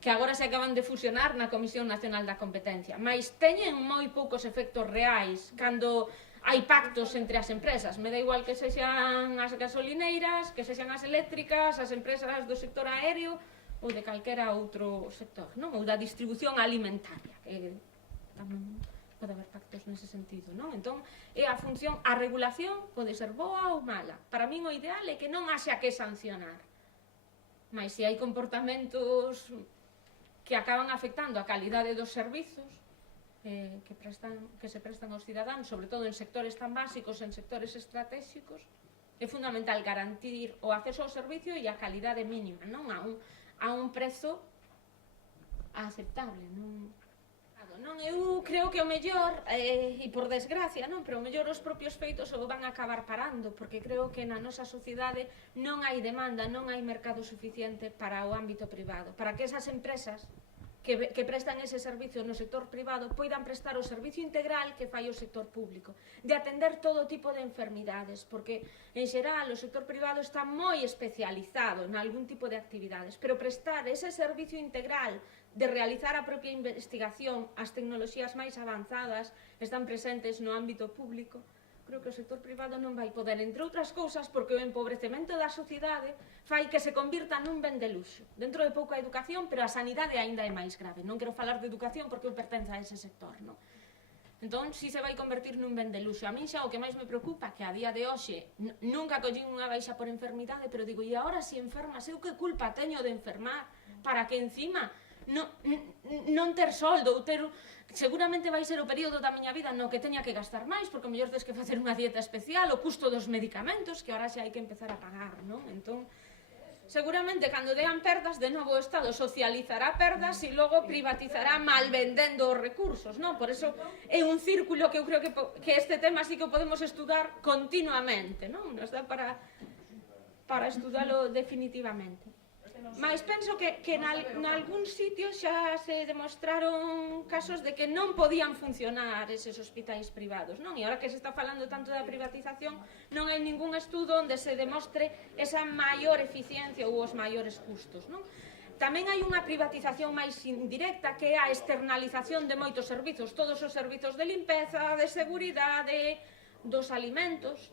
que agora se acaban de fusionar na Comisión Nacional da Competencia, mas teñen moi poucos efectos reais cando hai pactos entre as empresas. Me dá igual que sexan as gasolineiras, que sexan as eléctricas, as empresas do sector aéreo ou de calquera outro sector, non? Ou da distribución alimentaria, que tamén pode haber pactos nese sentido, non? Entón, é a función, a regulación pode ser boa ou mala. Para min o ideal é que non haxa que sancionar. Mas se hai comportamentos que acaban afectando a calidade dos servizos, que se prestan aos cidadáns, sobre todo en sectores tan básicos, en sectores estratégicos, é fundamental garantir o acceso ao servicio e a calidade mínima, non a un prezo aceptable, non, eu creo que o mellor, e por desgracia, non, pero o mellor os propios feitos o van a acabar parando, porque creo que na nosa sociedade non hai demanda, non hai mercado suficiente para o ámbito privado, para que esas empresas que prestan ese servicio no sector privado poidan prestar o servicio integral que fai o sector público, de atender todo tipo de enfermidades, porque en xeral o sector privado está moi especializado en algún tipo de actividades, pero prestar ese servicio integral de realizar a propia investigación, as tecnoloxías máis avanzadas están presentes no ámbito público, creo que o sector privado non vai poder, entre outras cousas, porque o empobrecemento da sociedade fai que se convirta nun ben de luxo. Dentro de pouco a educación, pero a sanidade aínda é máis grave. Non quero falar de educación porque eu pertenzo a ese sector, non? Entón, si se vai convertir nun ben de luxo. A min xa o que máis me preocupa, que a día de hoxe nunca collín unha baixa por enfermidade, pero digo, e agora se enfermas, eu que culpa teño de enfermar para que encima non ter soldo ou ter... Seguramente vai ser o período da miña vida no que teña que gastar máis, porque mellor tens que facer unha dieta especial, o custo dos medicamentos, que ahora xa hai que empezar a pagar, non? Entón, seguramente cando dean perdas, de novo o Estado socializará perdas e logo privatizará mal vendendo os recursos, non? Por eso é un círculo que eu creo que este tema sí que o podemos estudar continuamente, non? Nos dá para estudalo definitivamente. Mas penso que nalgún sitio xa se demostraron casos de que non podían funcionar eses hospitais privados, non? E agora que se está falando tanto da privatización, non hai ningún estudo onde se demostre esa maior eficiencia ou os maiores custos, non? Tamén hai unha privatización máis indirecta, que é a externalización de moitos servizos, todos os servizos de limpeza, de seguridade, dos alimentos,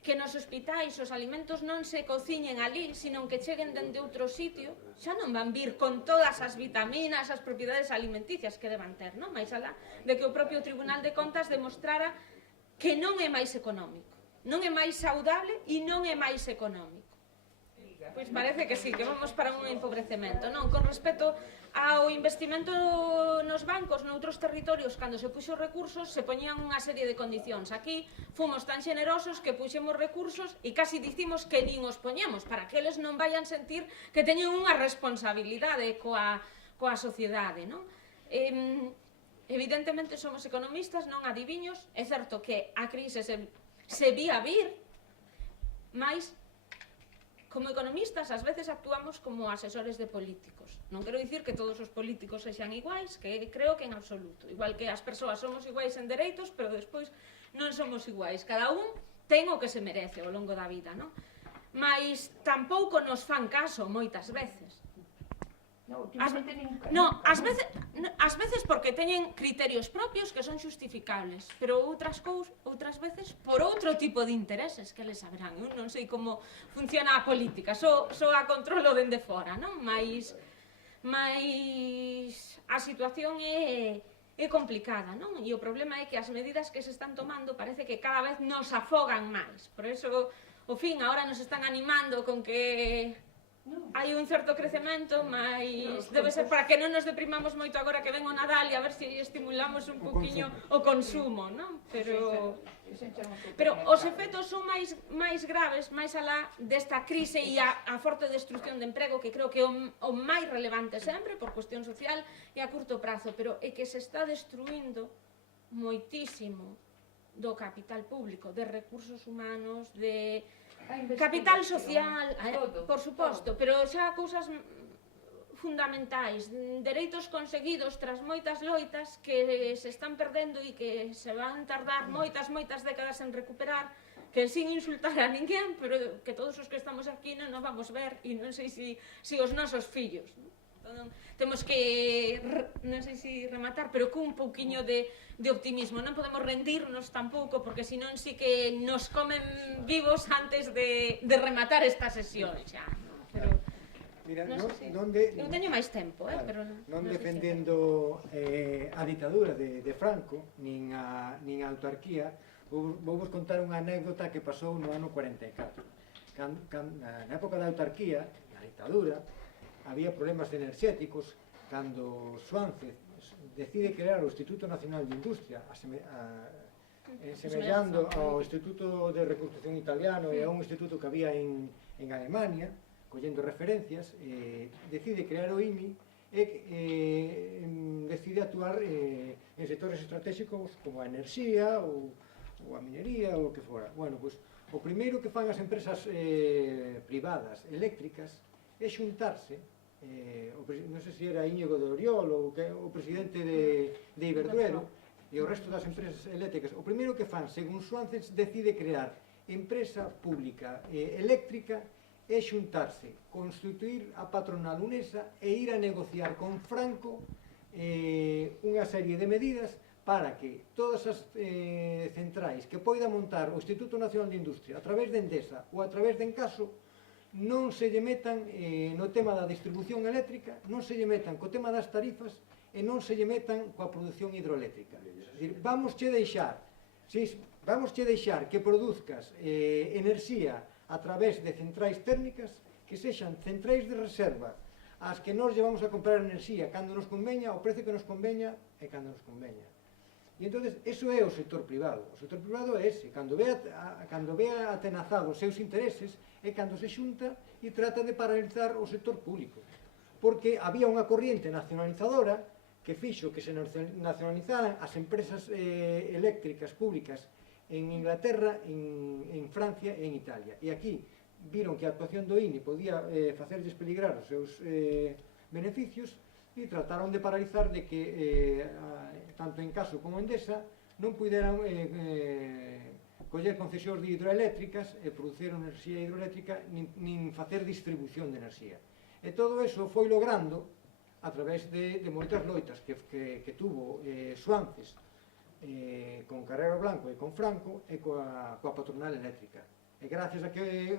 que nos hospitais os alimentos non se cociñen ali, sino que cheguen dende outro sitio, xa non van vir con todas as vitaminas, as propiedades alimenticias que deban ter, non? Mais alá de que o propio Tribunal de Contas demostrara que non é máis económico, non é máis saudable e non é máis económico. Pois parece que sí, que vamos para un empobrecemento, non? Con respecto ao investimento nos bancos noutros territorios, cando se puxo recursos, se poñían unha serie de condicións. Aquí fomos tan xenerosos que puxemos recursos e casi dicimos que nin os poñemos, para que eles non vayan sentir que teñen unha responsabilidade coa sociedade, non? Evidentemente somos economistas, non adiviños. É certo que a crise se vía vir, mas como economistas, ás veces actuamos como asesores de políticos. Non quero dicir que todos os políticos sexan iguais, que creo que en absoluto. Igual que as persoas somos iguais en dereitos, pero despois non somos iguais. Cada un ten o que se merece ao longo da vida, non? Mais tampouco nos fan caso moitas veces. Ás veces porque teñen criterios propios que son xustificables, pero outras veces por outro tipo de intereses que les saberán. Eu non sei como funciona a política, só a controlo dende fora, non? Mais a situación é complicada, non? E o problema é que as medidas que se están tomando parece que cada vez nos afogan máis. Por eso, ao fin, agora nos están animando con que hai un certo crecemento, mas debe ser para que non nos deprimamos moito agora que ven o Nadal e a ver se estimulamos un poquinho o consumo, non? Pero os efectos son máis graves, máis alá desta crise e a forte destrucción de emprego, que creo que é o máis relevante sempre por cuestión social e a curto prazo, pero é que se está destruindo moitísimo do capital público, de recursos humanos, de capital social, por suposto, pero xa cousas fundamentais, dereitos conseguidos tras moitas loitas que se están perdendo e que se van tardar moitas décadas en recuperar, que sin insultar a ninguén, pero que todos os que estamos aquí non nos vamos ver e non sei se os nosos fillos. Temos que, non sei se rematar, pero cun pouquiño de optimismo. Non podemos rendirnos tampouco, porque senón sí que nos comen vivos antes de rematar esta sesión xa. Mira, eu teño máis tempo, pero non defendendo a ditadura de Franco, nin a autarquía, vou vos contar unha anécdota que pasou no ano 44. Na época da autarquía, na ditadura, había problemas enerxéticos, cando Suárez decide crear o Instituto Nacional de Industria, semellando ao Instituto de Reconstrucción Italiano e a un instituto que había en Alemania, collendo referencias, decide crear o IMI e decide actuar en sectores estratégicos como a enerxía ou a minería ou o que fora. Bueno, pois, o primeiro que fan as empresas privadas eléctricas é xuntarse, non sei se era Íñigo de Oriol ou o presidente de Iberdrola e o resto das empresas eléctricas. O primeiro que fan, según Suances, decide crear empresa pública eléctrica e xuntarse, constituir a patronal unesa e ir a negociar con Franco unha serie de medidas para que todas as centrais que poida montar o Instituto Nacional de Industria a través de Endesa ou a través de Encaso non se lle metan no tema da distribución eléctrica, non se lle metan co tema das tarifas e non se lle metan coa produción hidroeléctrica. Vamos che deixar que produzcas enerxía a través de centrais térmicas que sexan centrais de reserva as que nos llevamos a comprar enerxía cando nos conveña, o precio que nos conveña e cando nos conveña. E entón, eso é o sector privado. O sector privado é ese, cando ve atenazados os seus intereses, é cando se xunta e trata de paralizar o sector público. Porque había unha corriente nacionalizadora que fixo que se nacionalizaran as empresas eléctricas públicas en Inglaterra, en Francia e en Italia. E aquí viron que a actuación do INE podía facerlles peligrar os seus beneficios e trataron de paralizar de que tanto Encaso como Endesa non puderan coller concesións de hidroeléctricas e producir enerxía hidroeléctrica nin facer distribución de enerxía. E todo eso foi logrando a través de moitas loitas que tuvo Suances con Carrero Blanco e con Franco e coa patronal eléctrica. E gracias a que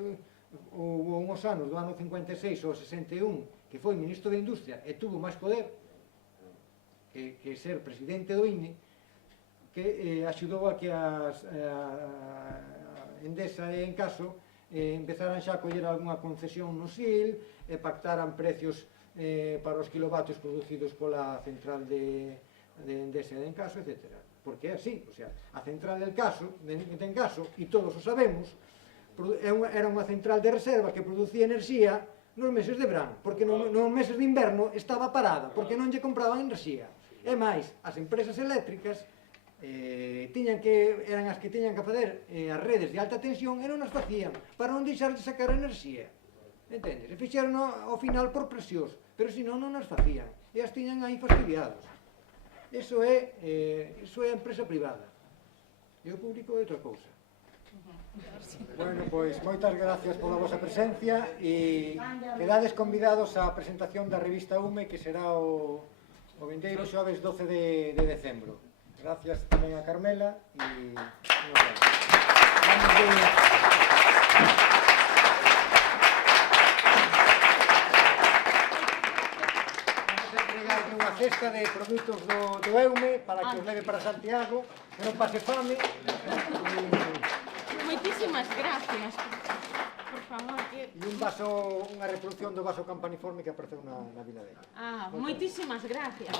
houve uns anos do ano 56 ao 61 que foi ministro de Industria e tuvo máis poder que ser presidente do INE, que axudou a que Endesa e Encaso empezaran xa a coller algunha concesión no SIL e pactaran precios para os kilovatios producidos pola central de Endesa e de Encaso, etc. Porque é así, o sea, a central de Encaso, e todos o sabemos, era unha central de reserva que producía enerxía nos meses de verán, porque nos meses de inverno estaba parada, porque non lle compraban enerxía. E máis, as empresas eléctricas eran as que tiñan que facer as redes de alta tensión e non as facían, para non deixar de sacar enerxía. Entendes? E fixeron ao final por presións, pero senón non as facían, e as tiñan aí fastidiados. Eso é a empresa privada. E o público é outra cousa. Bueno, pois, moitas gracias pola vosa presencia e quedades convidados á presentación da revista UME que será o vindeiro xoves 12 de decembro. Gracias tamén a Carmela e vamos a entregarle unha cesta de produtos do EUME para que os leve para Santiago, que non pase fame. Moitísimas gracias. Por favor, que... E unha reproducción do vaso campaniforme que apareceu na Vila de Ella. Moitísimas gracias.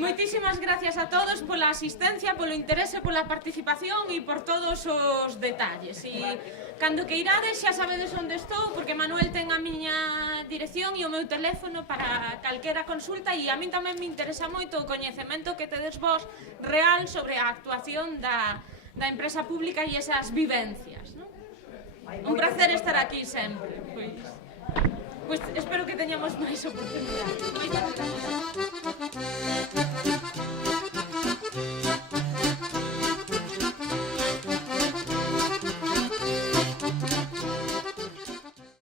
Moitísimas gracias a todos pola asistencia, polo interese, pola participación e por todos os detalles. E cando que irades xa sabedes onde estou, porque Manuel ten a miña dirección e o meu teléfono para calquera consulta, e a min tamén me interesa moito o coñecemento que tedes vos real sobre a actuación da empresa pública e esas vivencias. Un placer estar aquí sempre. Pois espero que teñamos máis oportunidades.